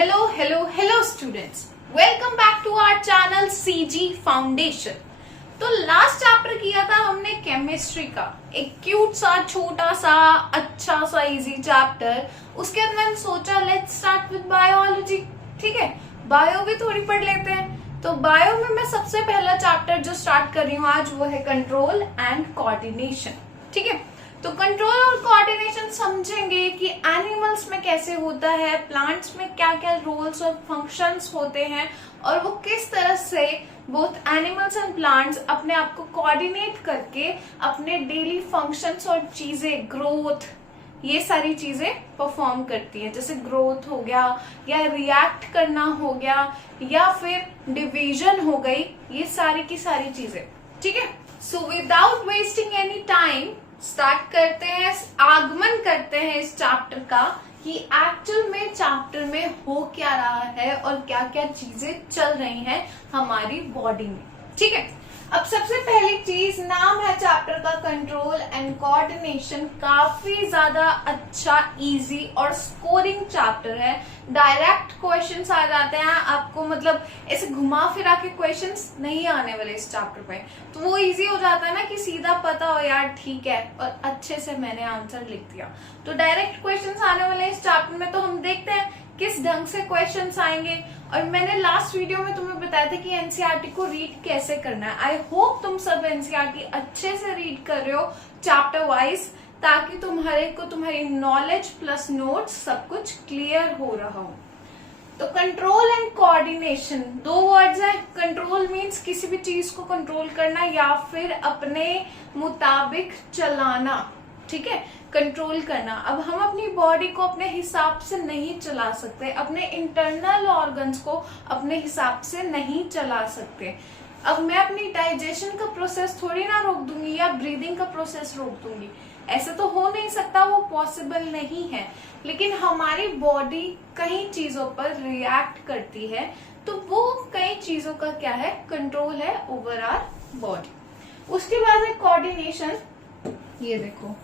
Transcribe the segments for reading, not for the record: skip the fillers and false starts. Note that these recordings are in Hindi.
Hello students, welcome back to our channel CG foundation. तो लास्ट चैप्टर किया था हमने केमिस्ट्री का, एक क्यूट सा छोटा सा अच्छा सा इजी चैप्टर। उसके बाद मैंने सोचा लेट्स स्टार्ट विद बायोलॉजी। ठीक है, बायो भी थोड़ी पढ़ लेते हैं। तो बायो में मैं सबसे पहला चैप्टर जो स्टार्ट कर रही हूँ आज वो है कंट्रोल एंड कोऑर्डिनेशन। ठीक है, तो कंट्रोल और कोऑर्डिनेशन समझेंगे कि एनिमल्स में कैसे होता है, प्लांट्स में क्या क्या रोल्स और फंक्शंस होते हैं और वो किस तरह से बोथ एनिमल्स एंड प्लांट्स अपने आप को कोऑर्डिनेट करके अपने डेली फंक्शंस और चीजें, ग्रोथ, ये सारी चीजें परफॉर्म करती हैं। जैसे ग्रोथ हो गया या रिएक्ट करना हो गया या फिर डिवीजन हो गई, ये सारी की सारी चीजें। ठीक है, so without wasting any time start करते हैं, आगमन करते हैं इस चैप्टर का कि एक्चुअल में चैप्टर में हो क्या रहा है और क्या क्या चीजें चल रही हैं हमारी बॉडी में। ठीक है, अब सबसे पहली चीज, नाम है चैप्टर का कंट्रोल एंड कोऑर्डिनेशन। काफी ज्यादा अच्छा, इजी और स्कोरिंग चैप्टर है। डायरेक्ट क्वेश्चंस आ जाते हैं आपको, मतलब ऐसे घुमा फिरा के क्वेश्चंस नहीं आने वाले इस चैप्टर पे। तो वो इजी हो जाता है ना कि सीधा पता हो यार ठीक है और अच्छे से मैंने आंसर लिख दिया। तो डायरेक्ट क्वेश्चंस आने वाले इस चैप्टर में, तो हम देखते हैं किस ढंग से क्वेश्चंस आएंगे। और मैंने लास्ट वीडियो में तुम्हें बताया था कि एनसीईआरटी को रीड कैसे करना है। आई होप तुम सब एनसीईआरटी अच्छे से रीड कर रहे हो चैप्टर वाइज, ताकि तुम्हारी नॉलेज प्लस नोट्स सब कुछ क्लियर हो रहा हो। तो कंट्रोल एंड कोऑर्डिनेशन दो वर्ड्स है। कंट्रोल मीन्स किसी भी चीज को कंट्रोल करना या फिर अपने मुताबिक चलाना। ठीक है, कंट्रोल करना। अब हम अपनी बॉडी को अपने हिसाब से नहीं चला सकते, अपने इंटरनल ऑर्गन्स को अपने हिसाब से नहीं चला सकते। अब मैं अपनी डाइजेशन का प्रोसेस थोड़ी ना रोक दूंगी या ब्रीदिंग का प्रोसेस रोक दूंगी, ऐसा तो हो नहीं सकता, वो पॉसिबल नहीं है। लेकिन हमारी बॉडी कई चीजों पर रिएक्ट करती है, तो वो कई चीजों का क्या है, कंट्रोल है ओवर आवर बॉडी। उसके बाद है कोऑर्डिनेशन। ये देखो,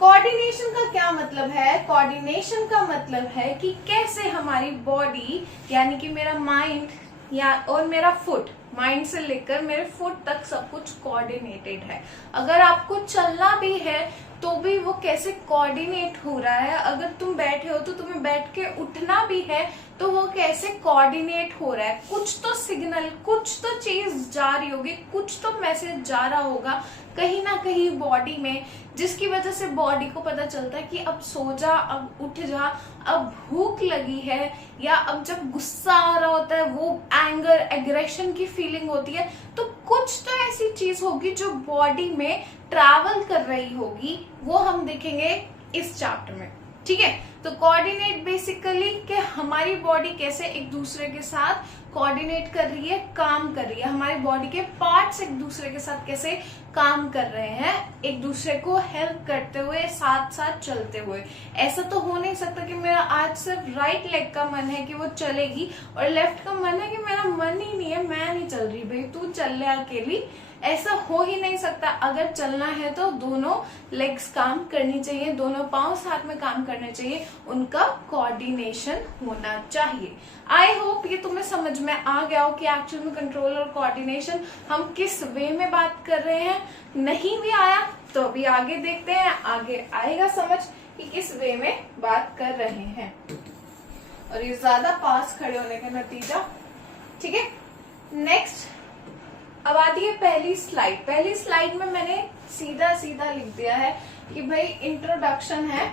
कोऑर्डिनेशन का क्या मतलब है? कोऑर्डिनेशन का मतलब है कि कैसे हमारी बॉडी, यानी कि मेरा माइंड या और मेरा फुट, माइंड से लेकर मेरे फुट तक सब कुछ कोऑर्डिनेटेड है। अगर आपको चलना भी है तो भी वो कैसे कोऑर्डिनेट हो रहा है। अगर तुम बैठे हो तो तुम्हें बैठ के उठना भी है तो वो कैसे कोऑर्डिनेट हो रहा है। कुछ तो सिग्नल, कुछ तो चीज जा रही होगी, कुछ तो मैसेज जा रहा होगा कहीं ना कहीं बॉडी में, जिसकी वजह से बॉडी को पता चलता है कि अब सो जा, अब उठ जा, अब भूख लगी है, या अब जब गुस्सा आ रहा होता है, वो एंगर, एग्रेशन की फीलिंग होती है, तो कुछ तो ऐसी चीज होगी जो बॉडी में ट्रैवल कर रही होगी, वो हम देखेंगे इस चैप्टर में। ठीक है, तो कोऑर्डिनेट बेसिकली कि हमारी बॉडी कैसे एक दूसरे के साथ कोऑर्डिनेट कर रही है, काम कर रही है। हमारी बॉडी के पार्ट्स एक दूसरे के साथ कैसे काम कर रहे हैं, एक दूसरे को हेल्प करते हुए, साथ साथ चलते हुए। ऐसा तो हो नहीं सकता कि मेरा आज सिर्फ राइट लेग का मन है कि वो चलेगी और लेफ्ट का मन है कि मेरा मन ही नहीं है, मैं नहीं चल रही, भाई तू चल ले अकेली। ऐसा हो ही नहीं सकता। अगर चलना है तो दोनों लेग्स काम करनी चाहिए, दोनों पांव साथ में काम करने चाहिए, उनका कोऑर्डिनेशन होना चाहिए। आई होप ये तुम्हें समझ में आ गया हो कि एक्चुअल में कंट्रोल और कोऑर्डिनेशन हम किस वे में बात कर रहे हैं। नहीं भी आया तो अभी आगे देखते हैं, आगे आएगा समझ कि किस वे में बात कर रहे हैं। और ये ज्यादा पास खड़े होने का नतीजा। ठीक है, नेक्स्ट अब आती है पहली स्लाइड। पहली स्लाइड में मैंने सीधा सीधा लिख दिया है कि भाई इंट्रोडक्शन है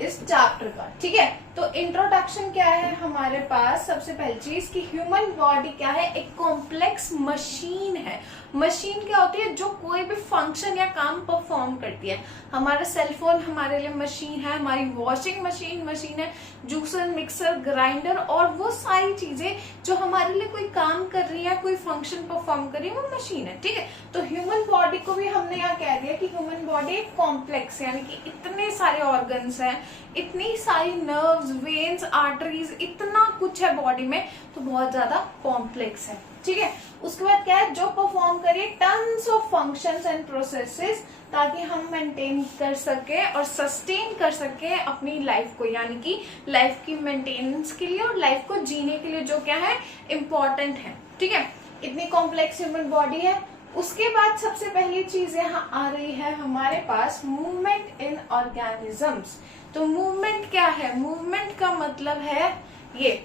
इस चैप्टर का। ठीक है, तो इंट्रोडक्शन क्या है हमारे पास? सबसे पहली चीज कि ह्यूमन बॉडी क्या है, एक कॉम्प्लेक्स मशीन है। मशीन क्या होती है? जो कोई भी फंक्शन या काम परफॉर्म करती है। हमारा सेलफोन हमारे लिए मशीन है, हमारी वॉशिंग मशीन है, जूसर, मिक्सर, ग्राइंडर, और वो सारी चीजें जो हमारे लिए कोई काम कर रही है, कोई फंक्शन परफॉर्म कर रही है, वो मशीन है। ठीक है, तो ह्यूमन बॉडी को भी हमने यहाँ कह दिया कि ह्यूमन बॉडी एक कॉम्प्लेक्स है, यानी कि इतने सारे ऑर्गन्स हैं, इतनी सारी नर्व्स नर्व्स, वेन्स, आर्टरीज, इतना कुछ है बॉडी में, तो बहुत ज्यादा कॉम्प्लेक्स है। ठीक है, उसके बाद क्या है, जो परफॉर्म करे tons of functions and processes, ताकि हम मेंटेन कर सके और सस्टेन कर सके अपनी लाइफ को, यानी कि लाइफ की मेंटेनेंस के लिए और लाइफ को जीने के लिए जो क्या है इम्पोर्टेंट है। ठीक है, इतनी कॉम्प्लेक्स ह्यूमन बॉडी है। उसके बाद सबसे पहली चीज यहाँ आ रही है हमारे पास मूवमेंट इन ऑर्गेनिजम्स। तो मूवमेंट क्या है, मूवमेंट का मतलब है ये,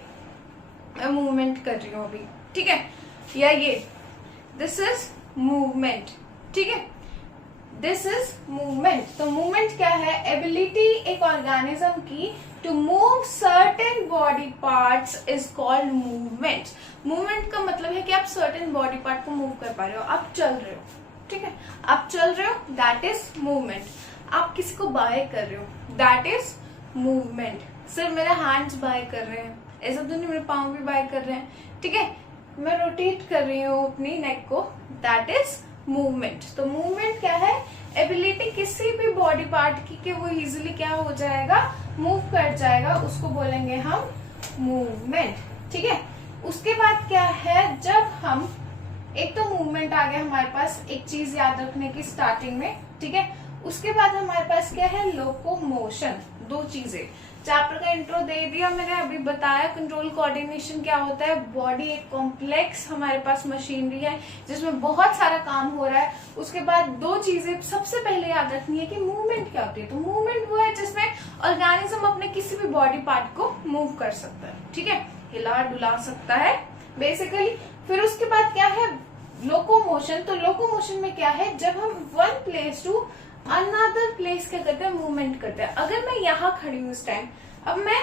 मैं मूवमेंट कर रही हूँ अभी, ठीक है, या ये, दिस इज मूवमेंट। ठीक है, दिस इज मूवमेंट। तो मूवमेंट क्या है, एबिलिटी एक ऑर्गेनिज्म की to move certain body parts is called movement. Movement का मतलब है कि आप सर्टेन बॉडी पार्ट को मूव कर पा रहे हो, आप चल रहे हो। ठीक है, आप चल रहे हो, दैट इज मूवमेंट। आप किसी को बाय कर रहे हो, दैट इज मूवमेंट। सिर्फ मेरे हैंड्स बाय कर रहे हैं, ऐसा तो नहीं मेरे पाँव भी बाय कर रहे हैं। ठीक है, मैं रोटेट कर रही हूँ अपनी नेक को, दैट इज मूवमेंट। तो मूवमेंट क्या है, एबिलिटी किसी भी बॉडी पार्ट की कि वो इजीली क्या हो जाएगा, मूव कर जाएगा, उसको बोलेंगे हम मूवमेंट। ठीक है, उसके बाद क्या है, जब हम, एक तो मूवमेंट आ गया हमारे पास, एक चीज याद रखने की स्टार्टिंग में। ठीक है, उसके बाद हमारे पास क्या है, लोकोमोशन। दो चीजें, चैप्टर का इंट्रो दे दिया मैंने, अभी बताया कंट्रोल कोऑर्डिनेशन क्या होता है। बॉडी एक कॉम्प्लेक्स हमारे पास मशीनरी है जिसमें बहुत सारा काम हो रहा है। उसके बाद दो चीजें सबसे पहले याद रखनी है कि मूवमेंट क्या होती है। तो मूवमेंट वो है जिसमें ऑर्गेनिज्म अपने किसी भी बॉडी पार्ट को मूव कर सकता है। ठीक है, हिला डुला सकता है बेसिकली। फिर उसके बाद क्या है, लोकोमोशन। तो लोकोमोशन में क्या है, जब हम one place to another place क्या करते हैं, मूवमेंट करते हैं। अगर मैं यहाँ खड़ी हूँ इस टाइम, अब मैं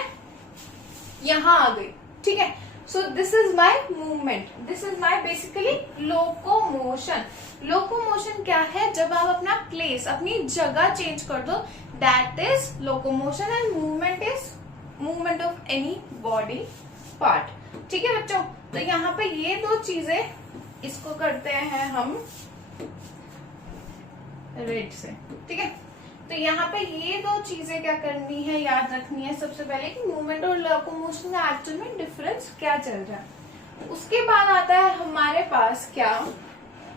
यहाँ आ गई, ठीक है, so this is my movement, this is my basically locomotion. Locomotion क्या है, जब आप अपना प्लेस, अपनी जगह चेंज कर दो, that is locomotion. And movement is movement of any body part. ठीक है बच्चों, तो यहाँ पे ये दो चीजें, इसको करते हैं हम रेड से। ठीक है, तो यहाँ पे ये दो चीजें क्या करनी है, याद रखनी है सबसे पहले कि मूवमेंट और लोकोमोशन का एक्चुअल में डिफरेंस क्या चल रहा है। उसके बाद आता है हमारे पास क्या,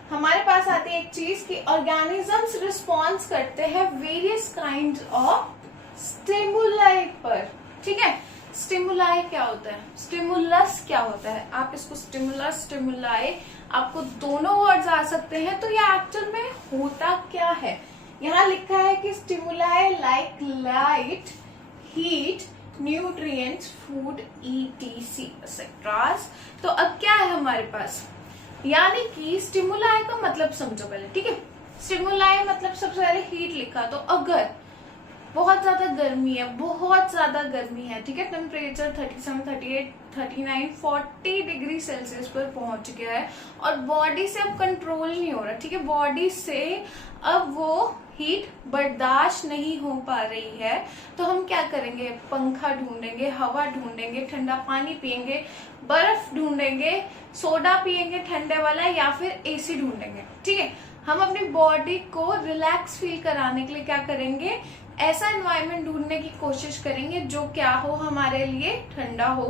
हमारे पास आती है एक चीज कि ऑर्गेनिजम्स रिस्पॉन्स करते हैं वेरियस काइंड ऑफ स्टिमुलाई पर। ठीक है, स्टिमुलाई क्या होता है, स्टिमुलस क्या होता है, आप इसको स्टिमुलस, स्टिमुलाई, आपको दोनों वर्ड्स आ सकते हैं। तो ये एक्चुअल में होता क्या है, यहाँ लिखा है कि stimuli like light, heat, nutrients, food, etc etceteras. तो अब क्या है हमारे पास, यानी कि स्टिमुलाई का मतलब समझो पहले। ठीक है, स्टिमुलाई मतलब सबसे पहले हीट लिखा, तो अगर बहुत ज्यादा गर्मी है, बहुत ज्यादा गर्मी है, ठीक है, टेम्परेचर 37, 38, 39, 40 डिग्री सेल्सियस पर पहुंच गया है और बॉडी से अब कंट्रोल नहीं हो रहा। ठीक है, बॉडी से अब वो हीट बर्दाश्त नहीं हो पा रही है, तो हम क्या करेंगे, पंखा ढूंढेंगे, हवा ढूंढेंगे, ठंडा पानी पियेंगे, बर्फ ढूंढेंगे, सोडा पियेंगे ठंडे वाला, या फिर एसी ढूंढेंगे। ठीक है, हम अपनी बॉडी को रिलैक्स फील कराने के लिए क्या करेंगे, ऐसा एनवायरनमेंट ढूंढने की कोशिश करेंगे जो क्या हो, हमारे लिए ठंडा हो।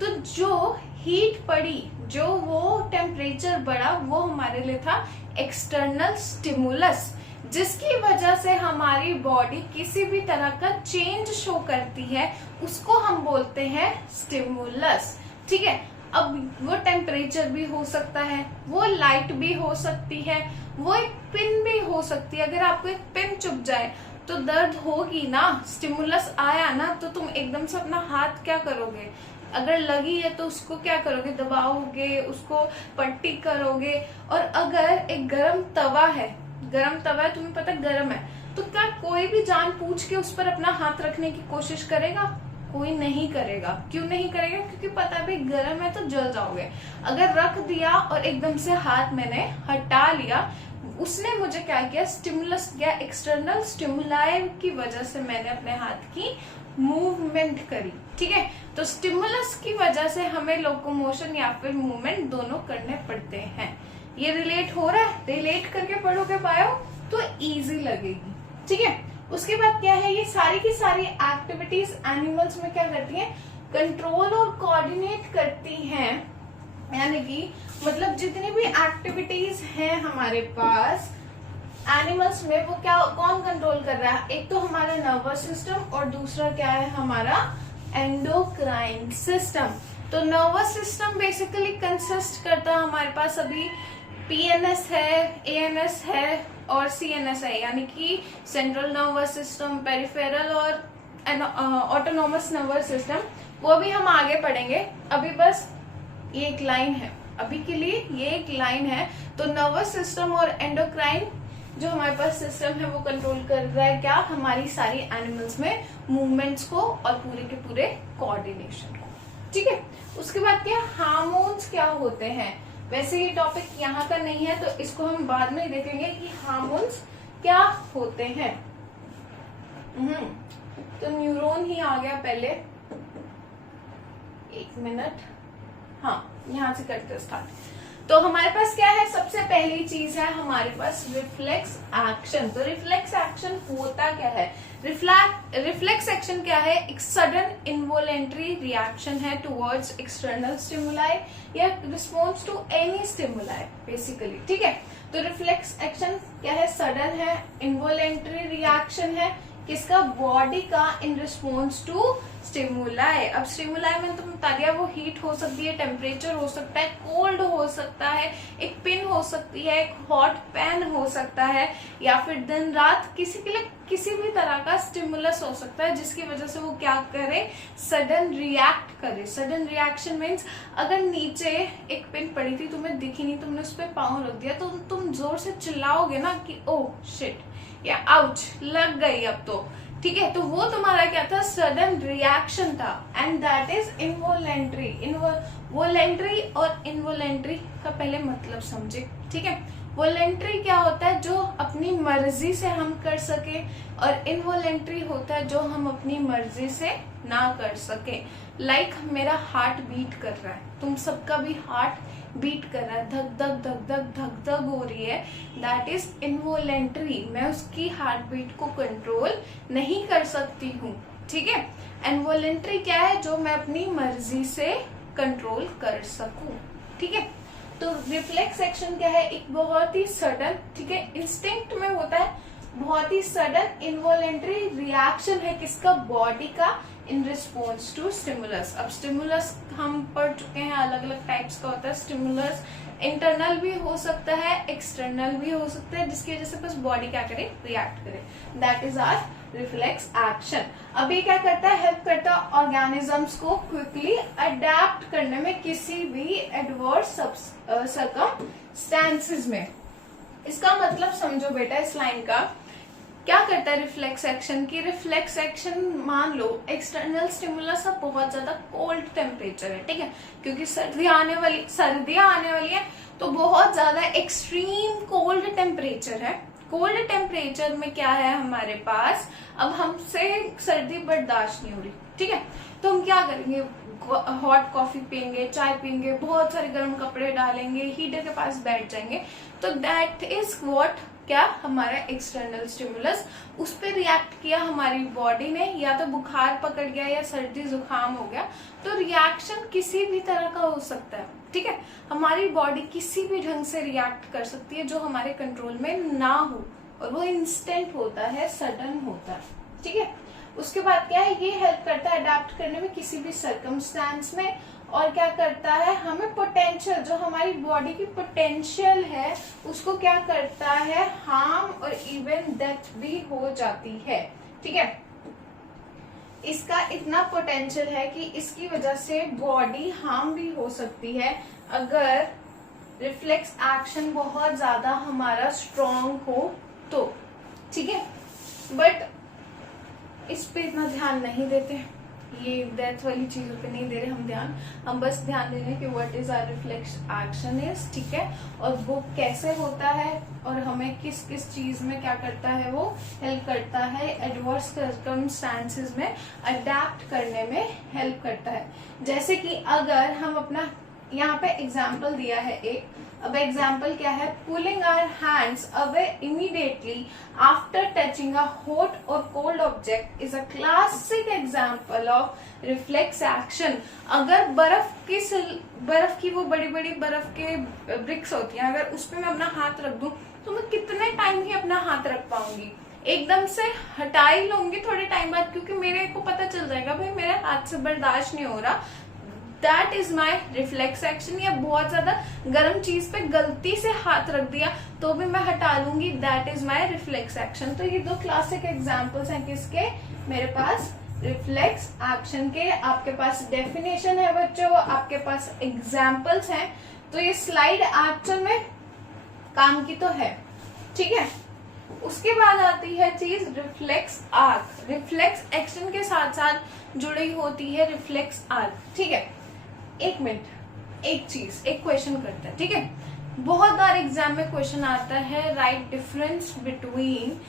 तो जो हीट पड़ी, जो वो टेम्परेचर बढ़ा, वो हमारे लिए था एक्सटर्नल स्टिमुलस, जिसकी वजह से हमारी बॉडी किसी भी तरह का चेंज शो करती है, उसको हम बोलते हैं स्टिमुलस। ठीक है, अब वो टेम्परेचर भी हो सकता है, वो लाइट भी हो सकती है, वो एक पिन भी हो सकती है। अगर आपको एक पिन चुभ जाए तो दर्द होगी ना, स्टिमुलस आया ना, तो तुम एकदम से अपना हाथ क्या करोगे, अगर लगी है तो उसको क्या करोगे, दबाओगे, उसको पट्टी करोगे। और अगर एक गरम तवा है, तुम्हें पता गरम है, तो क्या कोई भी जान पूछ के उस पर अपना हाथ रखने की कोशिश करेगा, कोई नहीं करेगा। क्यों नहीं करेगा, क्योंकि पता भी गर्म है तो जल जाओगे। अगर रख दिया और एकदम से हाथ मैंने हटा लिया, उसने मुझे क्या किया, स्टिमुलस किया, एक्सटर्नल स्टिमुलाई की वजह से मैंने अपने हाथ की मूवमेंट करी। ठीक है, तो स्टिमुलस की वजह से हमें लोकोमोशन या फिर मूवमेंट दोनों करने पड़ते हैं। ये रिलेट हो रहा है, रिलेट करके पढ़ोगे बायो तो इजी लगेगी। ठीक है, उसके बाद क्या है, ये सारी की सारी एक्टिविटीज एनिमल्स में क्या करती हैं, कंट्रोल और कोऑर्डिनेट करती हैं। यानी कि मतलब जितनी भी एक्टिविटीज हैं हमारे पास एनिमल्स में, वो क्या कौन कंट्रोल कर रहा है, एक तो हमारा नर्वस सिस्टम और दूसरा क्या है हमारा एंडोक्राइन सिस्टम। तो नर्वस सिस्टम बेसिकली कंसिस्ट करता है हमारे पास अभी पीएनएस है, एएनएस है और सीएनएस है, यानी कि सेंट्रल नर्वस सिस्टम, पेरिफेरल और ऑटोनोमस नर्वस सिस्टम। वो भी हम आगे पढ़ेंगे, अभी बस ये एक लाइन है, अभी के लिए ये एक लाइन है। तो नर्वस सिस्टम और एंडोक्राइन जो हमारे पास सिस्टम है वो कंट्रोल कर रहा है क्या, हमारी सारी एनिमल्स में मूवमेंट्स को और पूरे के पूरे कोऑर्डिनेशन को। ठीक है, उसके बाद क्या, हार्मोन्स क्या होते हैं। वैसे ये टॉपिक यहाँ का नहीं है तो इसको हम बाद में देखेंगे कि हार्मोन्स क्या होते हैं। तो न्यूरॉन ही आ गया पहले, एक मिनट, हाँ यहां से करते हैं स्टार्ट। तो हमारे पास क्या है, सबसे पहली चीज है हमारे पास रिफ्लेक्स एक्शन। तो रिफ्लेक्स एक्शन होता क्या है, रिफ्लेक्स एक्शन क्या है, एक सडन इनवॉलेंटरी रिएक्शन है टुवर्ड्स एक्सटर्नल स्टिमुलाई या response to any stimuli basically. ठीक है, तो रिफ्लेक्स एक्शन क्या है, सडन है, इनवॉलेंटरी रिएक्शन है किसका, बॉडी का, इन रिस्पॉन्स टू स्टिमुलाई। अब स्टिमुलाई में तुम बता दिया, वो हीट हो सकती है, टेम्परेचर हो सकता है, कोल्ड हो सकता है, एक पिन हो सकती है, एक हॉट पैन हो सकता है, या फिर दिन रात किसी के लिए किसी भी तरह का स्टिमुलस हो सकता है जिसकी वजह से वो क्या करे, सडन रिएक्ट करे। सडन रिएक्शन मीन्स अगर नीचे एक पिन पड़ी थी, तुम्हें दिखी नहीं, तुमने उस पर पाँव रख दिया, तो तुम जोर से चिल्लाओगे ना कि ओ शिट या आउच लग गई अब तो। ठीक है, तो वो तुम्हारा क्या था, सडन रिएक्शन था, and that is involuntary. Voluntary और इनवॉलेंट्री का पहले मतलब समझे। ठीक है, वॉलेंट्री क्या होता है, जो अपनी मर्जी से हम कर सके, और इनवॉलेंट्री होता है जो हम अपनी मर्जी से ना कर सके। लाइक मेरा हार्ट बीट कर रहा है, तुम सबका भी हार्ट बीट कर रहा है, धक धक धक धक धक धक हो रही है, दैट इज इनवॉलेंट्री। मैं उसकी हार्ट बीट को कंट्रोल नहीं कर सकती हूँ। ठीक है, इनवॉलेंट्री क्या है, जो मैं अपनी मर्जी से कंट्रोल कर सकूं। ठीक है, तो रिफ्लेक्स एक्शन क्या है, एक बहुत ही सडन, ठीक है, इंस्टिंक्ट में होता है, बहुत ही सडन इनवॉलेंट्री रिएक्शन है किसका, बॉडी का, इन रिस्पॉन्स टू स्टिमुलस। अब स्टिमुलस हम पढ़ चुके हैं, अलग अलग टाइप्स का होता है स्टिमुलस। इंटरनल भी हो सकता है, एक्सटर्नल भी हो सकता है, जिसकी वजह से बस बॉडी क्या करे, रिएक्ट करे। That is our reflex action. अब ये क्या करता है, हेल्प करता है ऑर्गेनिजम्स को क्विकली अडेप्ट करने में किसी भी एडवर्स सर्कमस्टेंसेस में। इसका मतलब समझो बेटा इस लाइन का, क्या करता है रिफ्लेक्स एक्शन की, रिफ्लेक्स एक्शन मान लो एक्सटर्नल स्टिमुलस अब बहुत ज्यादा कोल्ड टेम्परेचर है, ठीक है, क्योंकि सर्दियां आने वाली है, तो बहुत ज्यादा एक्सट्रीम कोल्ड टेम्परेचर है। कोल्ड टेम्परेचर में क्या है हमारे पास, अब हमसे सर्दी बर्दाश्त नहीं हो रही, ठीक है, तो हम क्या करेंगे, हॉट कॉफी पियेंगे, चाय पियेंगे, बहुत सारे गर्म कपड़े डालेंगे, हीटर के पास बैठ जाएंगे। तो दैट इज व्हाट, क्या हमारा एक्सटर्नल स्टिमुलस, उस पर रिएक्ट किया हमारी बॉडी ने, या तो बुखार पकड़ गया या सर्दी जुकाम हो गया। तो रिएक्शन किसी भी तरह का हो सकता है, ठीक है, हमारी बॉडी किसी भी ढंग से रिएक्ट कर सकती है जो हमारे कंट्रोल में ना हो, और वो इंस्टेंट होता है, सडन होता है। ठीक है, उसके बाद क्या है, ये हेल्प करता है अडेप्ट करने में किसी भी सर्कमस्टेंस में, और क्या करता है, हमें पोटेंशियल, जो हमारी बॉडी की पोटेंशियल है उसको क्या करता है, हार्म और इवन डेथ भी हो जाती है। ठीक है, इसका इतना पोटेंशियल है कि इसकी वजह से बॉडी हार्म भी हो सकती है अगर रिफ्लेक्स एक्शन बहुत ज्यादा हमारा स्ट्रॉन्ग हो तो। ठीक है, बट इस पे इतना ध्यान नहीं देते, ये डेथ वाली चीजों पे नहीं दे रहे हम ध्यान, हम बस ध्यान दे रहे हैं कि what is our reflex action is, ठीक है, और वो कैसे होता है और हमें किस किस चीज में क्या करता है, वो हेल्प करता है, एडवर्स सर्कमस्टेंसेस में अडेप्ट करने में हेल्प करता है। जैसे कि अगर हम अपना यहाँ पे एग्जाम्पल दिया है एक, अब एग्जाम्पल क्या है, pulling our hands away immediately after touching a hot और cold object is a classic example of reflex action. अगर बर्फ की वो बड़ी बड़ी बर्फ के ब्रिक्स होती हैं, अगर उस पर मैं अपना हाथ रख दूं तो मैं कितने टाइम ही अपना हाथ रख पाऊंगी, एकदम से हटा ही लूंगी थोड़े टाइम बाद, क्योंकि मेरे को पता चल जाएगा भाई मेरे हाथ से बर्दाश्त नहीं हो रहा। That is my reflex action. या बहुत ज्यादा गर्म चीज पे गलती से हाथ रख दिया तो भी मैं हटा लूंगी, that is my reflex action. तो ये दो क्लासिक एग्जाम्पल्स हैं किसके, मेरे पास रिफ्लेक्स एक्शन के। आपके पास डेफिनेशन है बच्चों, आपके पास एग्जाम्पल्स हैं, तो ये स्लाइड एक्चुअल में काम की तो है, ठीक है। उसके बाद आती है चीज रिफ्लेक्स आर्क। रिफ्लेक्स एक्शन के साथ साथ जुड़ी होती है रिफ्लेक्स आर्क, ठीक है। एक मिनट, एक क्वेश्चन करते हैं, ठीक है। बहुत बार एग्जाम में क्वेश्चन आता है, right difference between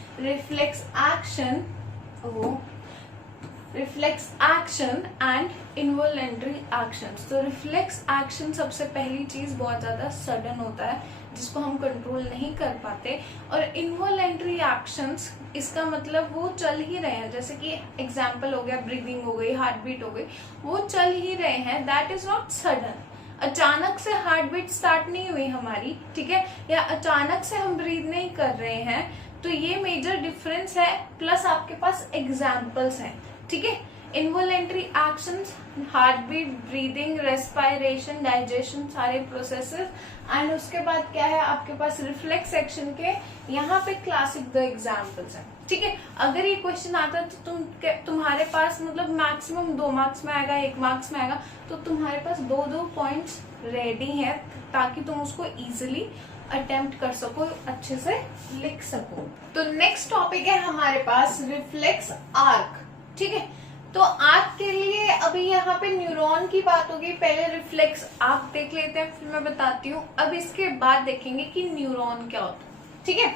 reflex action and involuntary action. तो रिफ्लेक्स एक्शन सबसे पहली चीज बहुत ज्यादा सडन होता है जिसको हम कंट्रोल नहीं कर पाते, और इनवॉलेंटरी एक्शंस इसका मतलब वो चल ही रहे हैं, जैसे कि एग्जाम्पल हो गया ब्रीदिंग हो गई, हार्ट बीट हो गई, वो चल ही रहे हैं, दैट इज नॉट सडन। अचानक से हार्ट बीट स्टार्ट नहीं हुई हमारी, ठीक है, या अचानक से हम ब्रीद नहीं कर रहे हैं, तो ये मेजर डिफरेंस है। प्लस आपके पास एग्जाम्पल्स हैं, ठीक है। Involuntary actions, heart beat, breathing, respiration, digestion, सारे प्रोसेसेस, एंड उसके बाद क्या है आपके पास रिफ्लेक्स एक्शन के यहाँ पे क्लासिक दो एग्जाम्पल्स हैं, ठीक है। अगर ये क्वेश्चन आता है तो तुम्हारे पास मतलब मैक्सिमम 2 मार्क्स में आएगा, 1 मार्क्स में आएगा, तो तुम्हारे पास 2 पॉइंट्स रेडी हैं ताकि तुम उसको इजिली अटेम्प्ट कर सको, अच्छे से लिख सको। तो नेक्स्ट टॉपिक है हमारे पास रिफ्लेक्स आर्क, ठीक है। तो आर्क के लिए अभी यहाँ पे न्यूरॉन की बात होगी, पहले रिफ्लेक्स आर्क देख लेते हैं, फिर मैं बताती हूँ। अब इसके बाद देखेंगे कि न्यूरॉन क्या होता है, ठीक है।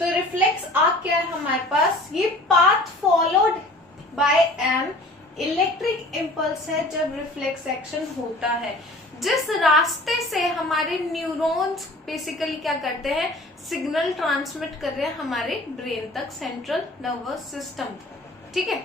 तो रिफ्लेक्स आर्क क्या है हमारे पास, ये path followed by an electric impulse है जब रिफ्लेक्स एक्शन होता है। जिस रास्ते से हमारे न्यूरॉन्स बेसिकली क्या करते हैं, सिग्नल ट्रांसमिट कर रहे हैं हमारे ब्रेन तक, सेंट्रल नर्वस सिस्टम, ठीक है।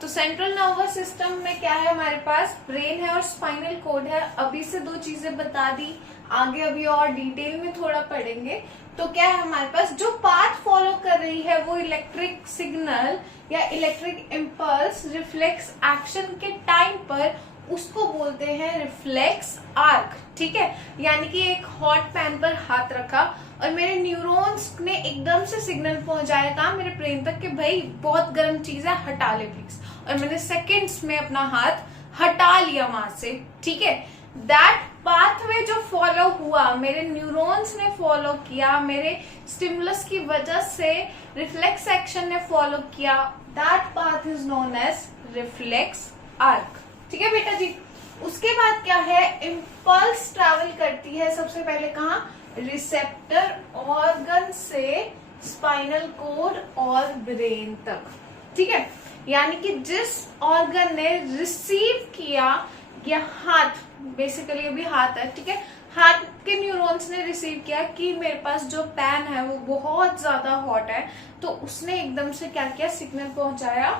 तो सेंट्रल नर्वस सिस्टम में क्या है हमारे पास, ब्रेन है और स्पाइनल कॉर्ड है। अभी से 2 चीजें बता दी, आगे अभी और डिटेल में थोड़ा पढ़ेंगे। तो क्या है हमारे पास, जो पाथ फॉलो कर रही है वो इलेक्ट्रिक सिग्नल या इलेक्ट्रिक इम्पल्स रिफ्लेक्स एक्शन के टाइम पर, उसको बोलते हैं रिफ्लेक्स आर्क, ठीक है। यानी कि एक हॉट पैन पर हाथ रखा और मेरे न्यूरॉन्स ने एकदम से सिग्नल पहुंचाया था मेरे ब्रेन तक कि भाई बहुत गर्म चीज है, हटा ले प्लीज, और मैंने सेकंड्स में अपना हाथ हटा लिया वहां से, ठीक है। दैट पाथवे जो फॉलो हुआ, मेरे न्यूरॉन्स ने फॉलो किया, मेरे स्टिमुलस की वजह से रिफ्लेक्स एक्शन ने फॉलो किया, that path is known as reflex arc, ठीक है बेटा जी। उसके बाद क्या है, इम्पल्स ट्रैवल करती है सबसे पहले कहा, रिसेप्टर ऑर्गन से स्पाइनल कॉर्ड और ब्रेन तक, ठीक है। यानी कि जिस ऑर्गन ने रिसीव किया, या हाथ, बेसिकली अभी हाथ है, ठीक है, हाथ के न्यूरॉन्स ने रिसीव किया कि मेरे पास जो पैन है वो बहुत ज्यादा हॉट है, तो उसने एकदम से क्या किया, सिग्नल पहुंचाया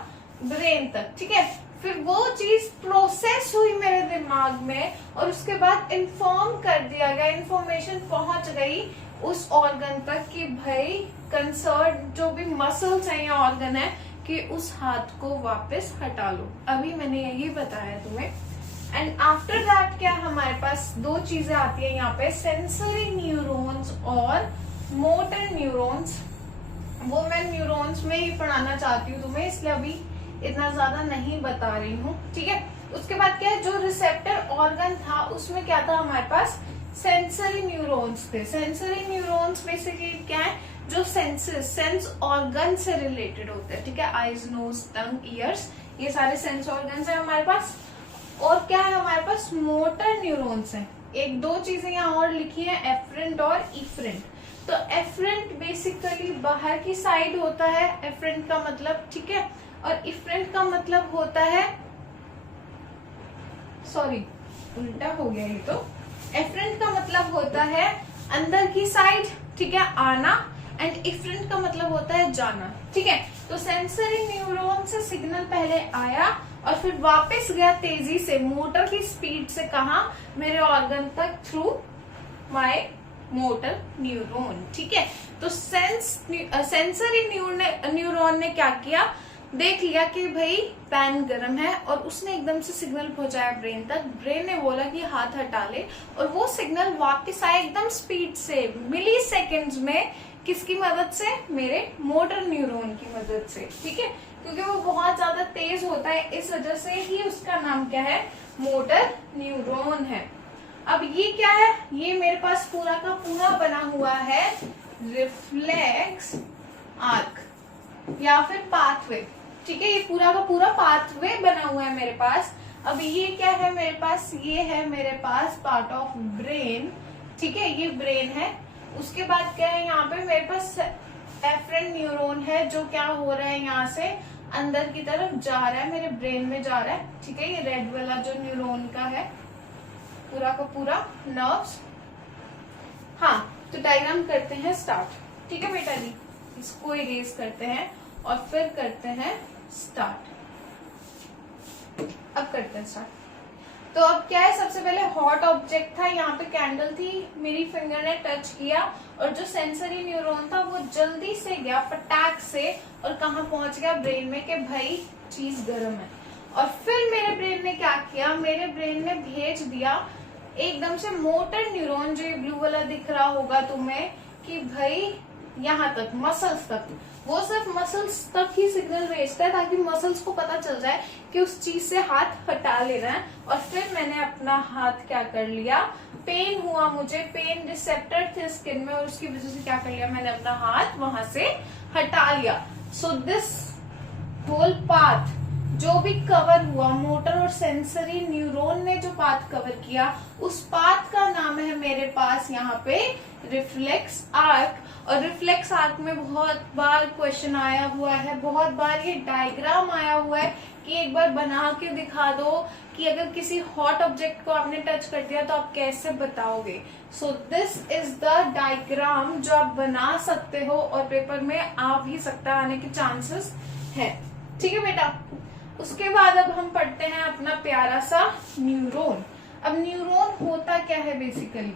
ब्रेन तक, ठीक है। फिर वो चीज प्रोसेस हुई मेरे दिमाग में और उसके बाद इन्फॉर्म कर दिया गया, इन्फॉर्मेशन पहुंच गई उस ऑर्गन तक कि भाई कंसर्न जो भी मसल्स हैं या ऑर्गन है कि उस हाथ को वापस हटा लो। अभी मैंने यही बताया तुम्हें। एंड आफ्टर दैट क्या हमारे पास 2 चीजें आती है यहाँ पे, सेंसरी न्यूरॉन्स और मोटर न्यूरॉन्स। वो मैं न्यूरॉन्स में ही पढ़ाना चाहती हूँ तुम्हें, इसलिए अभी इतना ज्यादा नहीं बता रही हूँ, ठीक है। उसके बाद क्या है, जो रिसेप्टर ऑर्गन था उसमें क्या था हमारे पास, सेंसरी न्यूरॉन्स थे। सेंसरी न्यूरॉन्स बेसिकली क्या है, जो सेंस ऑर्गन से रिलेटेड होते हैं, ठीक है। आईज, नोज, टंग, ईयर्स, ये सारे सेंस ऑर्गन है हमारे पास। और क्या है हमारे पास, मोटर न्यूरॉन्स है। 1-2 चीजें यहाँ और लिखी है, एफरेंट और इफरेंट। तो एफरेंट बेसिकली बाहर की साइड होता है, एफरेंट का मतलब, ठीक है, और इफरेंट का मतलब होता है, सॉरी उल्टा हो गया ये तो, एफरेंट का मतलब होता है अंदर की साइड, ठीक है, आना, एंड इफरेंट का मतलब होता है जाना, ठीक है। तो सेंसरी न्यूरॉन से सिग्नल पहले आया और फिर वापस गया तेजी से मोटर की स्पीड से, कहा, मेरे ऑर्गन तक थ्रू माय मोटर न्यूरॉन, ठीक है। तो सेंसरी न्यूरॉन ने क्या किया, देख लिया कि भाई पैन गर्म है और उसने एकदम से सिग्नल पहुंचाया ब्रेन तक। ब्रेन ने बोला कि हाथ हटा ले और वो सिग्नल वापस आया एकदम स्पीड से, मिली सेकेंड्स में। किसकी मदद से? मेरे मोटर न्यूरॉन की मदद से, ठीक है, क्योंकि वो बहुत ज्यादा तेज होता है, इस वजह से ही उसका नाम क्या है, मोटर न्यूरॉन है। अब ये क्या है, ये मेरे पास पूरा का पूरा बना हुआ है रिफ्लेक्स आर्क या फिर पाथवे, ठीक है, ये पूरा का पूरा पाथवे बना हुआ है मेरे पास। अब ये क्या है मेरे पास, ये है मेरे पास पार्ट ऑफ ब्रेन, ठीक है, ये ब्रेन है। उसके बाद क्या है, यहाँ पे मेरे पास एफरेंट न्यूरॉन है, जो क्या हो रहा है, यहाँ से अंदर की तरफ जा रहा है, मेरे ब्रेन में जा रहा है, ठीक है। ये रेड वाला जो न्यूरॉन का है पूरा का पूरा नर्व्स। हाँ, तो डायग्राम करते हैं स्टार्ट, ठीक है बेटा जी, इसको इरेज करते हैं और फिर करते हैं स्टार्ट। अब करते हैं स्टार्ट। तो अब क्या है, सबसे पहले हॉट ऑब्जेक्ट था, यहाँ पे कैंडल थी, मेरी फिंगर ने टच किया और जो सेंसरी न्यूरॉन था वो जल्दी से गया फटाक से और कहाँ पहुंच गया, ब्रेन में, कि भाई चीज गर्म है। और फिर मेरे ब्रेन ने क्या किया, मेरे ब्रेन ने भेज दिया एकदम से मोटर न्यूरॉन, जो ये ब्लू वाला दिख रहा होगा तुम्हें, कि भाई यहाँ तक, मसल्स तक। वो सिर्फ मसल्स तक ही सिग्नल भेजता है ताकि मसल्स को पता चल जाए कि उस चीज से हाथ हटा लेना है। और फिर मैंने अपना हाथ क्या कर लिया, पेन हुआ मुझे, पेन रिसेप्टर थे स्किन में और उसकी वजह से क्या कर लिया, मैंने अपना हाथ वहां से हटा लिया। सो दिस होल पाथ जो भी कवर हुआ, मोटर और सेंसरी न्यूरॉन ने जो पाथ कवर किया, उस पाथ का नाम है मेरे पास यहाँ पे रिफ्लेक्स आर्क। और रिफ्लेक्स आर्क में बहुत बार क्वेश्चन आया हुआ है, बहुत बार ये डायग्राम आया हुआ है कि एक बार बना के दिखा दो कि अगर किसी हॉट ऑब्जेक्ट को आपने टच कर दिया तो आप कैसे बताओगे। So this is the diagram जो आप बना सकते हो और पेपर में आ भी सकता है, आने के चांसेस है, ठीक है बेटा। उसके बाद अब हम पढ़ते हैं अपना प्यारा सा न्यूरॉन। अब न्यूरॉन होता क्या है बेसिकली,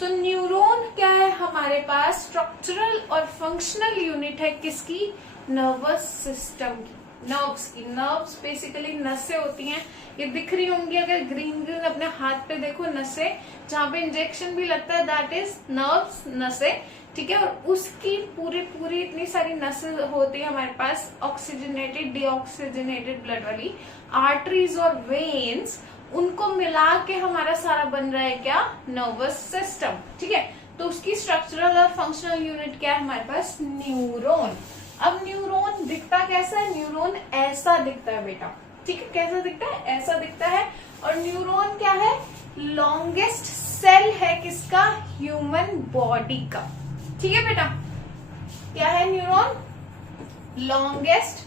तो न्यूरॉन क्या है हमारे पास, स्ट्रक्चरल और फंक्शनल यूनिट है किसकी, नर्वस सिस्टम की, नर्व्स की। नर्व्स बेसिकली नसें होती हैं, ये दिख रही होंगी अगर ग्रीन ग्रीन अपने हाथ पे देखो, नसें, जहाँ पे इंजेक्शन भी लगता है, दैट इज नर्व्स, नसें, ठीक है। और उसकी पूरी पूरी इतनी सारी नसें होती है हमारे पास, ऑक्सीजनेटेड डीऑक्सीजनेटेड ब्लड वाली, आर्टरीज और वेन्स, उनको मिला के हमारा सारा बन रहा है क्या, नर्वस सिस्टम, ठीक है। तो उसकी स्ट्रक्चरल और फंक्शनल यूनिट क्या है हमारे पास, न्यूरॉन। अब न्यूरॉन दिखता कैसा है, न्यूरॉन ऐसा दिखता है बेटा, ठीक है, कैसा दिखता है, ऐसा दिखता है। और न्यूरॉन क्या है, लॉन्गेस्ट सेल है किसका, ह्यूमन बॉडी का, ठीक है बेटा। क्या है न्यूरॉन, लॉन्गेस्ट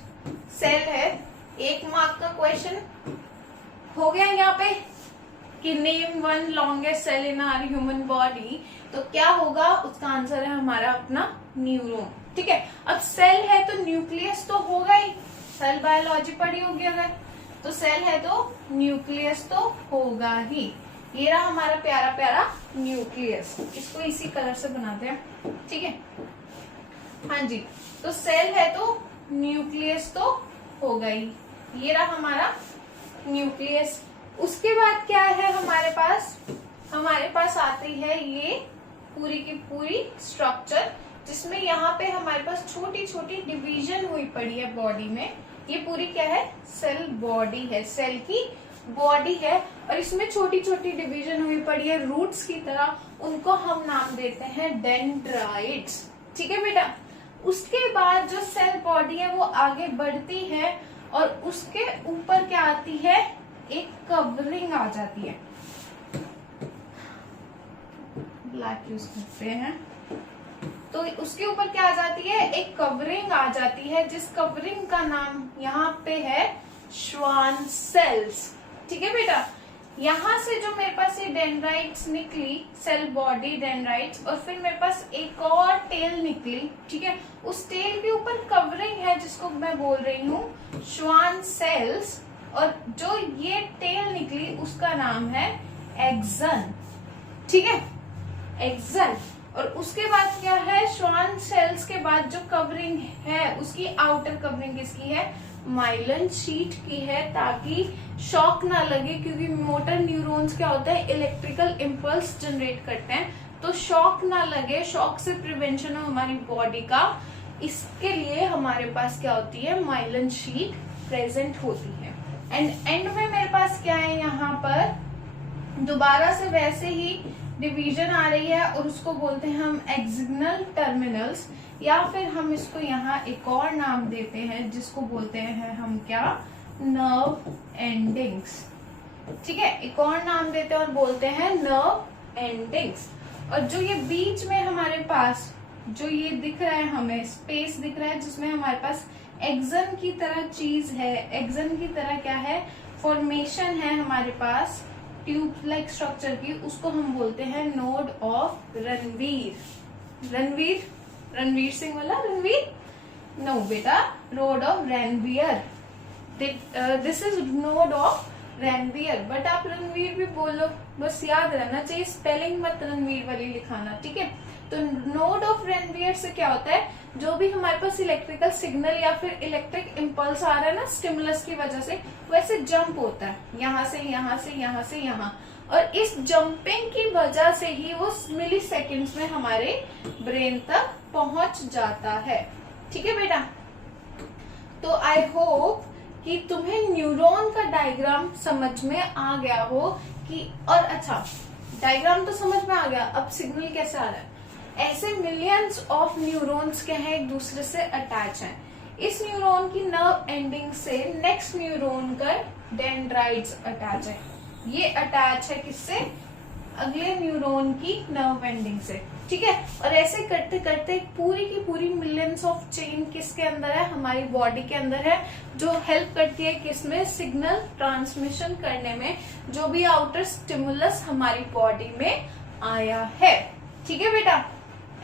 सेल है। 1 मार्क का क्वेश्चन हो गया यहाँ पे कि name one longest cell in our human body, तो क्या होगा, उसका आंसर है हमारा अपना न्यूरॉन, ठीक है। अब सेल है तो न्यूक्लियस तो होगा ही, सेल बायोलॉजी पढ़ी होगी अगर, तो सेल है तो न्यूक्लियस तो होगा ही। ये रहा हमारा प्यारा प्यारा न्यूक्लियस, इसको इसी कलर से बनाते हैं, ठीक है। हाँ जी, तो सेल है तो न्यूक्लियस तो होगा ही, ये रहा हमारा न्यूक्लियस। उसके बाद क्या है हमारे पास आती है ये पूरी की पूरी स्ट्रक्चर, जिसमें यहाँ पे हमारे पास छोटी छोटी डिवीजन हुई पड़ी है बॉडी में। ये पूरी क्या है, सेल बॉडी है, सेल की बॉडी है, और इसमें छोटी छोटी डिवीजन हुई पड़ी है रूट्स की तरह, उनको हम नाम देते हैं डेंड्राइट्स, ठीक है बेटा। उसके बाद जो सेल बॉडी है वो आगे बढ़ती है और उसके ऊपर क्या आती है, एक कवरिंग आ जाती है, ब्लैक यूज करते हैं, तो उसके ऊपर क्या आ जाती है, एक कवरिंग आ जाती है, जिस कवरिंग का नाम यहाँ पे है श्वान सेल्स, ठीक है बेटा। यहाँ से जो मेरे पास ये डेंड्राइट्स निकली, सेल बॉडी डेंड्राइट्स, और फिर मेरे पास एक और टेल निकली, ठीक है। उस टेल के ऊपर कवरिंग है जिसको मैं बोल रही हूँ श्वान सेल्स, और जो ये टेल निकली उसका नाम है एक्सन, ठीक है, एक्सन। और उसके बाद क्या है, श्वान सेल्स के बाद जो कवरिंग है उसकी आउटर कवरिंग किसकी है, माइलिन शीट की है, ताकि शॉक ना लगे, क्योंकि मोटर न्यूरॉन्स क्या होता है, इलेक्ट्रिकल इम्पल्स जनरेट करते हैं, तो शॉक ना लगे, शॉक से प्रिवेंशन हो हमारी बॉडी का, इसके लिए हमारे पास क्या होती है, माइलिन शीट प्रेजेंट होती है। एंड में मेरे पास क्या है, यहाँ पर दोबारा से वैसे ही डिवीजन आ रही है, और उसको बोलते हैं हम एक्सिग्नल टर्मिनल्स, या फिर हम इसको यहाँ एक और नाम देते हैं जिसको बोलते हैं हम क्या, नर्व एंडिंग्स, ठीक है, एक और नाम देते हैं और बोलते हैं नर्व एंडिंग्स। और जो ये बीच में हमारे पास जो ये दिख रहा है, हमें स्पेस दिख रहा है जिसमें हमारे पास एक्सन की तरह चीज है, एक्सन की तरह क्या है, फॉर्मेशन है हमारे पास ट्यूब लाइक स्ट्रक्चर की, उसको हम बोलते हैं नोड ऑफ रणवीर। रणवीर सिंह वाला रणवीर, नो बेटा, road of Ranveer, this is node of Ranveer, but आप रणवीर भी बोलो, बस याद रहना चाहिए, स्पेलिंग मत रणवीर वाली लिखाना, ठीक है। तो नोड ऑफ रणवीर से क्या होता है, जो भी हमारे पास इलेक्ट्रिकल सिग्नल या फिर इलेक्ट्रिक इम्पल्स आ रहा है ना स्टिमुलस की वजह से, वैसे जंप होता है यहाँ से यहाँ से यहाँ से यहाँ, और इस जंपिंग की वजह से ही वो मिली सेकेंड्स में हमारे ब्रेन तक पहुंच जाता है, ठीक है बेटा। तो आई होप कि तुम्हें न्यूरॉन का डायग्राम समझ में आ गया हो कि, और अच्छा डायग्राम तो समझ में आ गया, अब सिग्नल कैसे आ रहा है, ऐसे मिलियंस ऑफ न्यूरॉन्स क्या है एक दूसरे से अटैच हैं, इस न्यूरॉन की नर्व एंडिंग से नेक्स्ट न्यूरॉन का डेंड्राइट्स अटैच है, ये अटैच है किससे, अगले न्यूरॉन की नर्व एंडिंग से, ठीक है। और ऐसे करते करते पूरी की पूरी मिलियंस ऑफ चेन किसके अंदर है, हमारी बॉडी के अंदर है, जो हेल्प करती है किसमें, सिग्नल ट्रांसमिशन करने में, जो भी आउटर स्टिमुलस हमारी बॉडी में आया है, ठीक है बेटा।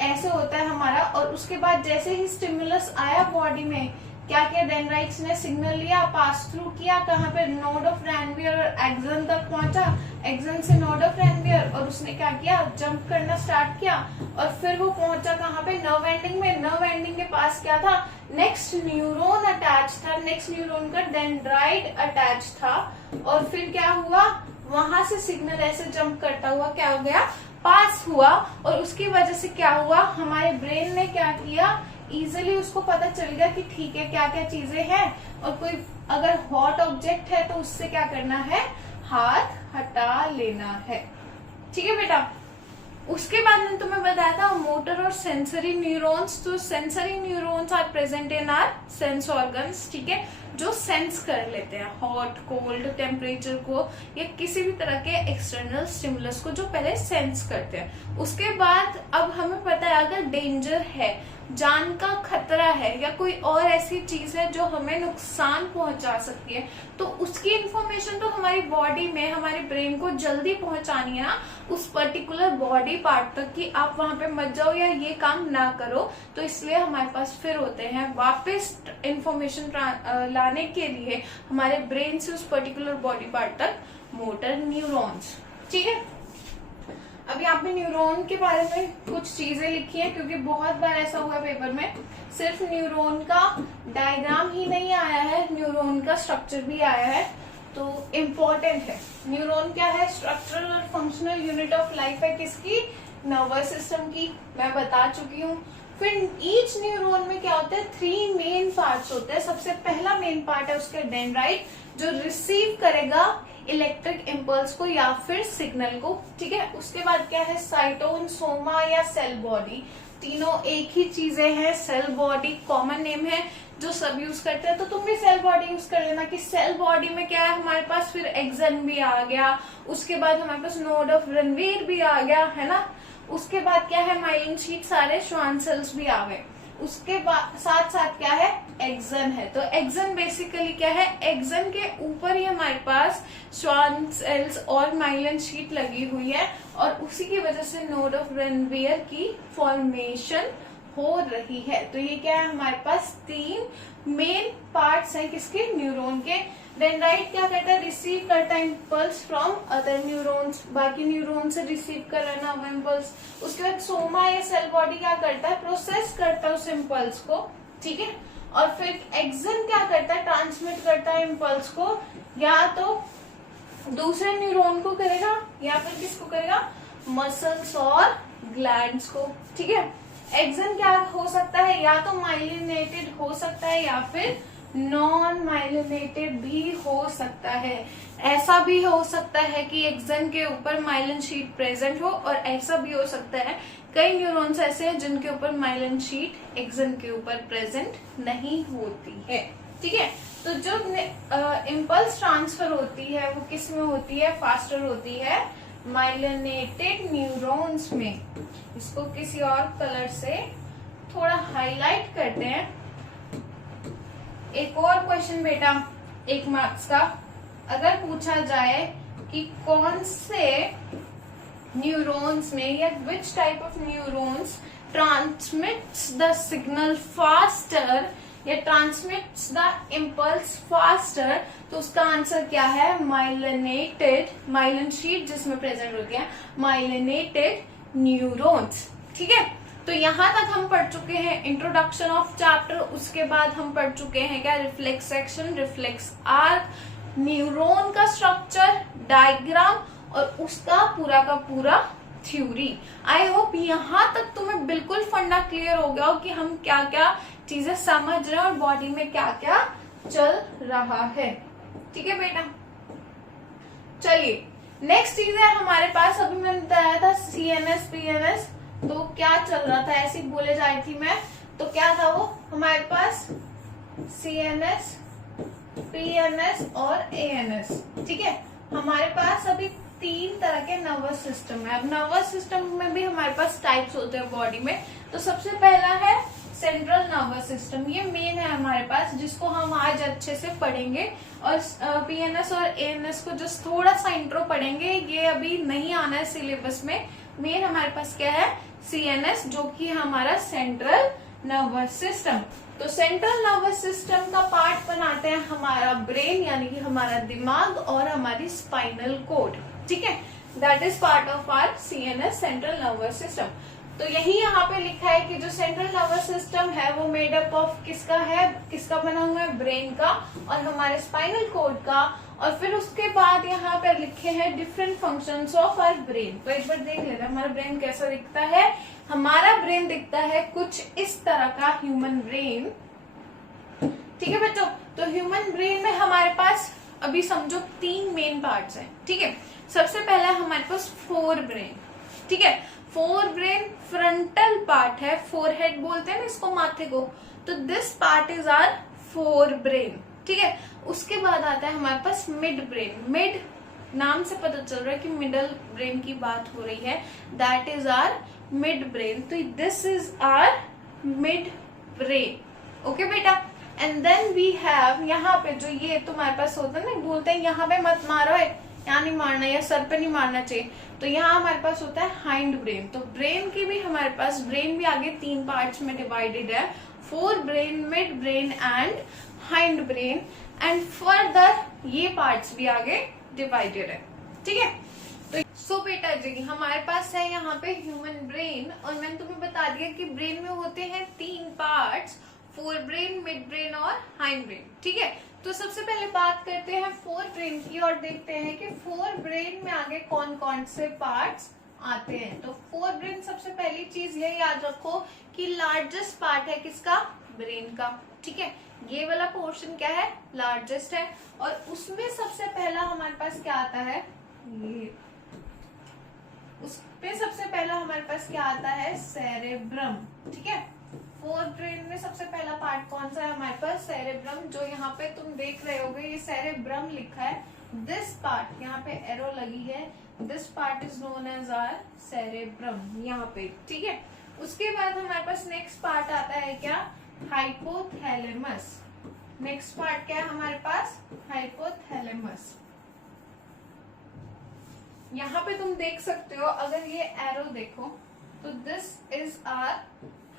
ऐसे होता है हमारा, और उसके बाद जैसे ही स्टिमुलस आया बॉडी में, क्या किया, डेंड्राइट्स ने सिग्नल लिया, पास थ्रू किया, कहाँ पे, नोड ऑफ रणवीर और एक्सन तक पहुंचा, एक्सन से नोड ऑफ रणवीर, और उसने क्या किया, जंप करना स्टार्ट किया, और फिर वो पहुंचा कहाँ पे, नर्व एंडिंग में, नर्व एंडिंग के पास क्या था, नेक्स्ट न्यूरॉन अटैच था, नेक्स्ट न्यूरॉन का डेंड्राइट अटैच था, और फिर क्या हुआ, वहां से सिग्नल ऐसे जंप करता हुआ क्या हो गया, पास हुआ, और उसकी वजह से क्या हुआ, हमारे ब्रेन ने क्या किया, इजीली उसको पता चल गया कि ठीक है क्या क्या चीजें हैं, और कोई अगर हॉट ऑब्जेक्ट है तो उससे क्या करना है, हाथ हटा लेना है, ठीक है बेटा। उसके बाद मैंने तुम्हें बताया था मोटर और सेंसरी न्यूरॉन्स, तो sensory neurons are present in our sense organs, ठीक है, जो सेंस कर लेते हैं हॉट कोल्ड टेम्परेचर को या किसी भी तरह के एक्सटर्नल स्टिमुलस को, जो पहले सेंस करते हैं। उसके बाद अब हमें पता है अगर डेंजर है, जान का खतरा है, या कोई और ऐसी चीज है जो हमें नुकसान पहुंचा सकती है, तो उसकी इंफॉर्मेशन तो हमारी बॉडी में, हमारे ब्रेन को जल्दी पहुंचानी है ना उस पर्टिकुलर बॉडी पार्ट तक, कि आप वहां पे मत जाओ या ये काम ना करो। तो इसलिए हमारे पास फिर होते हैं वापस इंफॉर्मेशन लाने के लिए हमारे ब्रेन से उस पर्टिकुलर बॉडी पार्ट तक मोटर न्यूरॉन्स, ठीक है। अब यहाँ पे न्यूरॉन के बारे में कुछ चीजें लिखी है, क्योंकि बहुत बार ऐसा हुआ पेपर में सिर्फ न्यूरॉन का डायग्राम ही नहीं आया है, न्यूरॉन का स्ट्रक्चर भी आया है, तो इम्पोर्टेंट है। न्यूरॉन क्या है, स्ट्रक्चरल और फंक्शनल यूनिट ऑफ लाइफ है किसकी, नर्वस सिस्टम की, मैं बता चुकी हूँ। फिर ईच न्यूरॉन में क्या होता है, 3 मेन पार्ट्स होते हैं। सबसे पहला मेन पार्ट है उसका डेंड्राइट, जो रिसीव करेगा इलेक्ट्रिक इम्पल्स को या फिर सिग्नल को, ठीक है। उसके बाद क्या है, साइटोन, सोमा या सेल बॉडी, तीनों एक ही चीजें हैं। सेल बॉडी कॉमन नेम है जो सब यूज करते हैं, तो तुम भी सेल बॉडी यूज कर लेना कि सेल बॉडी में क्या है हमारे पास, फिर एक्सन भी आ गया, उसके बाद हमारे पास नोड ऑफ रणवीर भी आ गया, है ना। उसके बाद क्या है, माइलिन शीट, सारे श्वान सेल्स भी आ गए। उसके बाद साथ साथ क्या है, एक्सन है। तो एक्सन बेसिकली क्या है, एक्सन के ऊपर ही हमारे पास श्वान सेल्स और माइलिन शीट लगी हुई है, और उसी की वजह से नोड ऑफ रेनवियर की फॉर्मेशन हो रही है। तो ये क्या है, हमारे पास 3 मेन पार्ट्स हैं किसके, न्यूरॉन के। डेंड्राइट क्या करता है, रिसीव करता है इम्पल्स फ्रॉम अदर न्यूरॉन्स, बाकी न्यूरॉन से रिसीव कर रहा है ना वो इम्पल्स। उसके बाद सोमा या सेल बॉडी क्या करता है, प्रोसेस करता है उस इम्पल्स को, ठीक है। और फिर एक्सन क्या करता है, ट्रांसमिट करता है इम्पल्स को, या तो दूसरे न्यूरॉन को करेगा या फिर किसको करेगा, मसल्स और ग्लैंड्स को, ठीक है। एक्सन क्या हो सकता है, या तो माइलिनेटेड हो सकता है या फिर नॉन माइलिनेटेड भी हो सकता है। ऐसा भी हो सकता है कि एक्सन के ऊपर माइलिन शीट प्रेजेंट हो, और ऐसा भी हो सकता है कई न्यूरॉन्स ऐसे हैं जिनके ऊपर माइलिन शीट एक्सन के ऊपर प्रेजेंट नहीं होती है, ठीक है। तो जो इम्पल्स ट्रांसफर होती है वो किस में होती है, फास्टर होती है माइलिनेटेड न्यूरॉन्स में। इसको किसी और कलर से थोड़ा हाईलाइट करते हैं। एक और क्वेश्चन बेटा 1 मार्क्स का, अगर पूछा जाए कि कौन से न्यूरॉन्स में या which type of neurons transmits the signal faster या ट्रांसमिट्स द इम्पल्स फास्टर, तो उसका आंसर क्या है, माइलिनेटेड, माइलिन शीट जिसमें प्रेजेंट होती है माइलिनेटेड न्यूरॉन्स, ठीक है। तो यहां तक हम पढ़ चुके हैं इंट्रोडक्शन ऑफ चैप्टर। उसके बाद हम पढ़ चुके हैं क्या, reflex section, reflex arc, neuron का स्ट्रक्चर, डायग्राम और उसका पूरा का पूरा थ्योरी। आई होप यहाँ तक तुम्हें बिल्कुल फंडा क्लियर हो गया हो कि हम क्या क्या चीजें समझ रहे हैं और बॉडी में क्या क्या चल रहा है, ठीक है बेटा। चलिए नेक्स्ट चीज है हमारे पास, अभी मैंने बताया था CNS PNS, तो क्या चल रहा था, ऐसी बोले जा रही थी मैं, तो क्या था वो, हमारे पास CNS PNS और ANS, ठीक है। हमारे पास अभी 3 तरह के नर्वस सिस्टम है। अब नर्वस सिस्टम में भी हमारे पास टाइप्स होते हैं बॉडी में। तो सबसे पहला है सेंट्रल नर्वस सिस्टम, ये मेन है हमारे पास, जिसको हम आज अच्छे से पढ़ेंगे। और PNS और ANS को जस्ट थोड़ा सा इंट्रो पढ़ेंगे, ये अभी नहीं आना है सिलेबस में। मेन हमारे पास क्या है, CNS, जो कि हमारा सेंट्रल नर्वस सिस्टम। तो सेंट्रल नर्वस सिस्टम का पार्ट बनाते हैं हमारा ब्रेन, यानी कि हमारा दिमाग और हमारी स्पाइनल कोड, ठीक है। That is part of our CNS, central nervous system. तो यही यहाँ पे लिखा है कि जो सेंट्रल नर्वस सिस्टम है वो मेड अप ऑफ किसका है, किसका बना हुआ है, ब्रेन का और हमारे स्पाइनल कोड का। और फिर उसके बाद यहाँ पर लिखे हैं different functions of our brain. तो एक बार देख लेते हैं हमारा ब्रेन कैसा दिखता है। हमारा ब्रेन दिखता है कुछ इस तरह का, ह्यूमन ब्रेन, ठीक है बच्चों। तो ह्यूमन ब्रेन में हमारे पास अभी समझो 3 मेन पार्ट्स हैं, ठीक है। सबसे पहला हमारे पास फोर ब्रेन, ठीक है। फोर ब्रेन फ्रंटल पार्ट है, फोरहेड बोलते हैं ना इसको, माथे को। तो this part is our forebrain, ठीक है। उसके बाद आता है हमारे पास मिड ब्रेन। मिड नाम से पता चल रहा है कि मिडल ब्रेन की बात हो रही है, that is our mid brain. तो this is our mid brain, okay बेटा। एंड देन वी हैव, यहाँ पे जो ये तुम्हारे पास होता है ना, बोलते हैं यहाँ पे मत मारो है, यहाँ नहीं मारना या सर पे नहीं मारना चाहिए। तो यहाँ हमारे पास होता है हाइंड ब्रेन। तो ब्रेन की भी हमारे पास, ब्रेन भी आगे 3 पार्ट्स में डिवाइडेड है, fore brain, mid brain and hind brain. And further ये पार्ट्स भी आगे डिवाइडेड है, ठीक है। तो सो बेटा जी हमारे पास है यहाँ पे ह्यूमन ब्रेन, और मैंने तुम्हें बता दिया कि ब्रेन में होते हैं 3 parts, fore brain, mid brain और हाइंड ब्रेन, ठीक है। तो सबसे पहले बात करते हैं फोर ब्रेन की और देखते हैं कि फोर ब्रेन में आगे कौन कौन से पार्ट्स आते हैं। तो फोर ब्रेन, सबसे पहली चीज ये याद रखो कि लार्जेस्ट पार्ट है किसका, ब्रेन का, ठीक है। ये वाला पोर्शन क्या है, लार्जेस्ट है। और उसमें सबसे पहला हमारे पास क्या आता है, ये उसमें सबसे पहला हमारे पास क्या आता है, सेरेब्रम, ठीक है। फोर ब्रेन में सबसे पहला पार्ट कौन सा है हमारे पास, सेरेब्रम। जो यहाँ पे तुम देख रहे होगे ये सेरेब्रम लिखा है, दिस पार्ट यहाँ पे एरो लगी है, this part is known as our cerebrum यहाँ पे, ठीक है। उसके बाद हमारे पास नेक्स्ट पार्ट आता है क्या, हाइपोथैलेमस। नेक्स्ट पार्ट क्या है हमारे पास, हाइपोथैलेमस, यहाँ पे तुम देख सकते हो, अगर ये एरो देखो तो this is our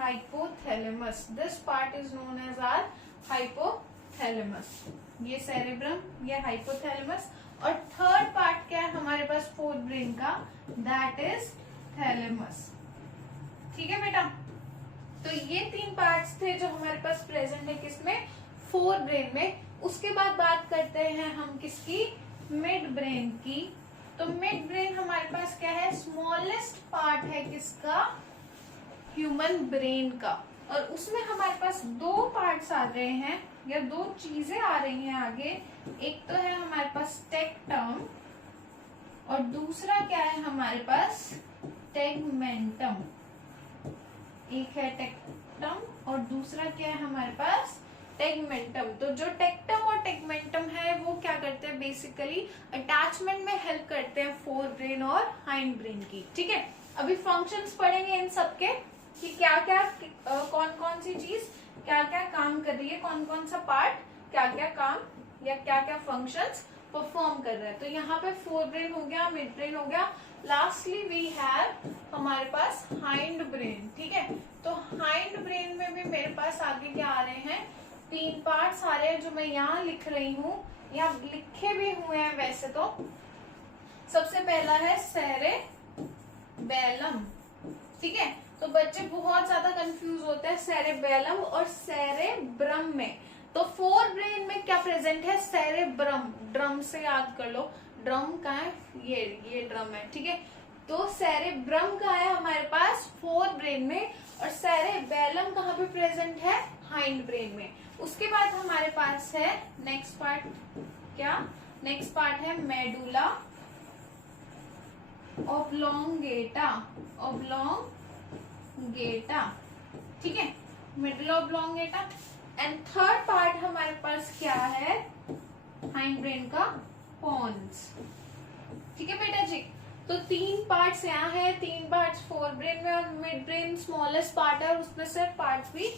hypothalamus, this part is known as our hypothalamus. ये सेरेब्रम, ये हाइपोथैलेमस। और थर्ड पार्ट क्या है हमारे पास फोर ब्रेन का, दैट इज थैलेमस। ठीक है बेटा, तो ये तीन पार्ट्स थे जो हमारे पास प्रेजेंट है किसमें, फोर ब्रेन में। उसके बाद बात करते हैं हम किसकी, मिड ब्रेन की। तो मिड ब्रेन हमारे पास क्या है, स्मॉलेस्ट पार्ट है किसका, ह्यूमन ब्रेन का। और उसमें हमारे पास दो पार्ट्स आ रहे हैं या दो चीजें आ रही हैं आगे। एक तो है हमारे पास टेक्टम और दूसरा क्या है हमारे पास टेगमेंटम। एक है टेक्टम और दूसरा क्या है हमारे पास टेगमेंटम। तो जो टेक्टम और टेगमेंटम है वो क्या करते हैं, बेसिकली अटैचमेंट में हेल्प करते हैं फोर ब्रेन और हाइंड ब्रेन की। ठीक है, अभी फंक्शंस पढ़ेंगे इन सबके कि क्या क्या कौन कौन सी चीज क्या क्या काम कर रही है, कौन कौन सा पार्ट क्या क्या काम या क्या क्या फंक्शंस परफॉर्म कर रहा है। तो यहाँ पे फोर ब्रेन हो गया, मिड ब्रेन हो गया, लास्टली वी हैव हमारे पास हाइंड ब्रेन। ठीक है, तो हाइंड ब्रेन में भी मेरे पास आगे क्या आ रहे हैं, तीन पार्ट्स आ रहे हैं जो मैं यहाँ लिख रही हूँ, यहाँ लिखे भी हुए हैं वैसे तो। सबसे पहला है सेरेबेलम। ठीक है, तो बच्चे बहुत ज्यादा कंफ्यूज होते हैं सेरेबेलम और सेरेब्रम में। तो फोर ब्रेन में क्या प्रेजेंट है, सेरेब्रम। ड्रम से याद कर लो, ड्रम का है ये ड्रम है। ठीक है, तो सेरेब्रम का है हमारे पास फोर ब्रेन में और सेरेबेलम कहाँ पे प्रेजेंट है, हाइंड ब्रेन में। उसके बाद हमारे पास है नेक्स्ट पार्ट, क्या नेक्स्ट पार्ट है मेडुला ऑब्लोंगेटा। ऑब्लोंगेटा, ठीक है, medulla oblongata. And third part हमारे पास क्या है, हाइंड ब्रेन का पोन्स। ठीक है बेटा जी, तो तीन पार्ट्स यहाँ है, तीन पार्ट्स फोर ब्रेन में और मिड ब्रेन स्मॉलेस्ट पार्ट है और उसमें सिर्फ पार्ट्स भी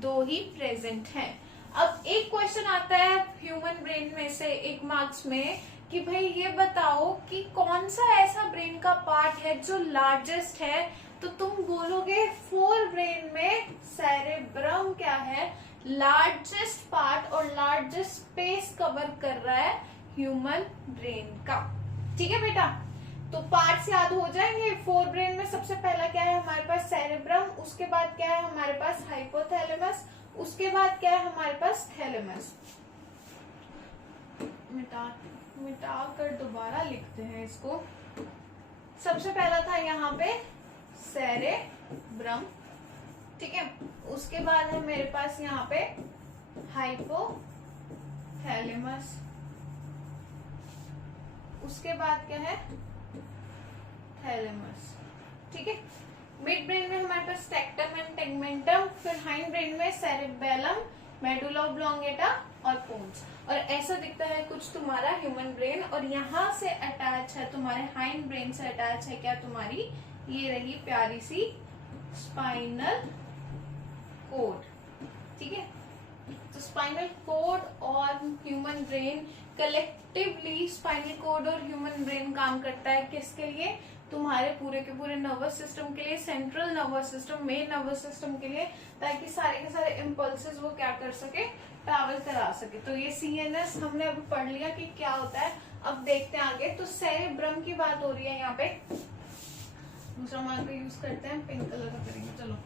दो ही प्रेजेंट हैं। अब एक क्वेश्चन आता है ह्यूमन ब्रेन में से एक मार्क्स में कि भाई ये बताओ कि कौन सा ऐसा ब्रेन का पार्ट है जो लार्जेस्ट है। तो तुम बोलोगे फोर ब्रेन में सेरेब्रम क्या है, लार्जेस्ट पार्ट और लार्जेस्ट स्पेस कवर कर रहा है ह्यूमन ब्रेन का। ठीक है बेटा, तो पार्ट्स याद हो जाएंगे। फोर ब्रेन में सबसे पहला क्या है हमारे पास सेरेब्रम, उसके बाद क्या है हमारे पास हाइपोथैलेमस, उसके बाद क्या है हमारे पास थैलेमस। मिटा कर दोबारा लिखते हैं इसको। सबसे पहला था यहाँ पे सेरेब्रम, ठीक है, उसके बाद है मेरे पास यहाँ पे हाइपोथैलेमस, उसके बाद क्या है थैलेमस। ठीक है, मिड ब्रेन में हमारे पास टेक्टम एंड टेगमेंटम, फिर हाइंड ब्रेन में सेरेबेलम, मेडुला ऑब्लोंगेटा और पोन्स। और ऐसा दिखता है कुछ तुम्हारा ह्यूमन ब्रेन और यहाँ से अटैच है तुम्हारे हाइंड ब्रेन से अटैच है क्या, तुम्हारी ये रही प्यारी सी स्पाइनल कोड। ठीक है, तो स्पाइनल कोड और human brain collectively, spinal cord और ह्यूमन ब्रेन काम करता है किसके लिए, तुम्हारे पूरे के पूरे नर्वस सिस्टम के लिए, central nervous system, main nervous system के लिए, ताकि सारे के सारे इम्पल्सेस वो क्या कर सके, ट्रैवल करा सके। तो ये सीएनएस हमने अभी पढ़ लिया कि क्या होता है। अब देखते हैं आगे। तो सेरेब्रम की बात हो रही है यहाँ पे, दूसरा मार्कर यूज करते हैं, पिंक कलर का करेंगे, चलो।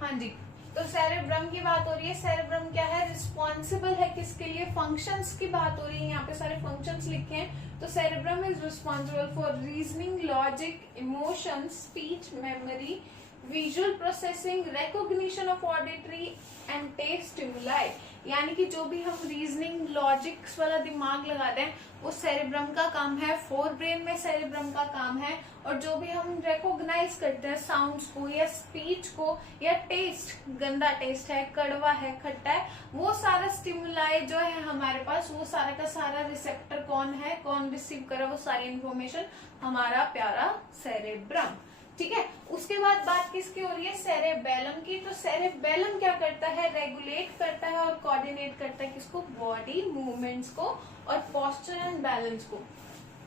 हाँ जी, तो सेरेब्रम की बात हो रही है। सेरेब्रम क्या है, रिस्पॉन्सिबल है किसके लिए, फंक्शंस की बात हो रही है, यहाँ पे सारे फंक्शंस लिखे हैं। तो cerebrum is responsible for reasoning, logic, emotion, speech, memory, visual processing, recognition of auditory and taste stimuli. यानी कि जो भी हम रीजनिंग, लॉजिक्स वाला दिमाग लगाते हैं वो सेरेब्रम का काम है, फोर ब्रेन में सेरेब्रम का काम है। और जो भी हम रिकॉग्नाइज करते हैं साउंड्स को या स्पीच को या टेस्ट, गंदा टेस्ट है, कड़वा है, खट्टा है, वो सारा स्टिमुलाई जो है हमारे पास, वो सारा का सारा रिसेप्टर कौन है, कौन रिसीव करे वो सारी इंफॉर्मेशन, हमारा प्यारा सेरेब्रम। ठीक है, उसके बाद बात किसकी हो रही है, सेरेबेलम की। तो सेरेबेलम क्या करता है, रेगुलेट करता है और कोऑर्डिनेट करता है किसको, बॉडी मूवमेंट्स को और पोस्चर एंड बैलेंस को।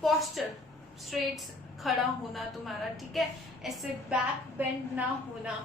पोस्चर स्ट्रेट खड़ा होना तुम्हारा, ठीक है, ऐसे बैक बेंड ना होना,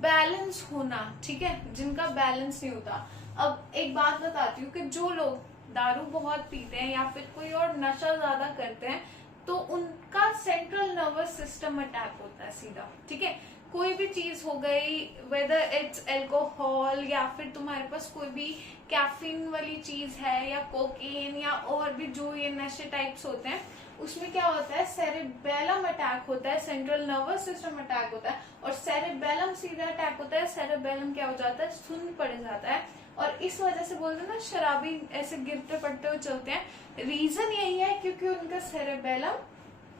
बैलेंस होना, ठीक है, जिनका बैलेंस नहीं होता। अब एक बात बताती हूँ कि जो लोग दारू बहुत पीते हैं या फिर कोई और नशा ज्यादा करते हैं तो उनका सेंट्रल नर्वस सिस्टम अटैक होता है सीधा, ठीक है। कोई भी चीज हो गई, वेदर इट्स एल्कोहल या फिर तुम्हारे पास कोई भी कैफीन वाली चीज है या कोकेन या और भी जो ये नशे टाइप्स होते हैं, उसमें क्या होता है, सेरेबेलम अटैक होता है, सेंट्रल नर्वस सिस्टम अटैक होता है। और सेरेबेलम सीधा अटैक होता है, सेरेबेलम क्या हो जाता है, शून्य पड़ जाता है। और इस वजह से बोलते हैं ना शराबी ऐसे गिरते पड़ते हुए चलते हैं, रीजन यही है क्योंकि उनका सेरेबेलम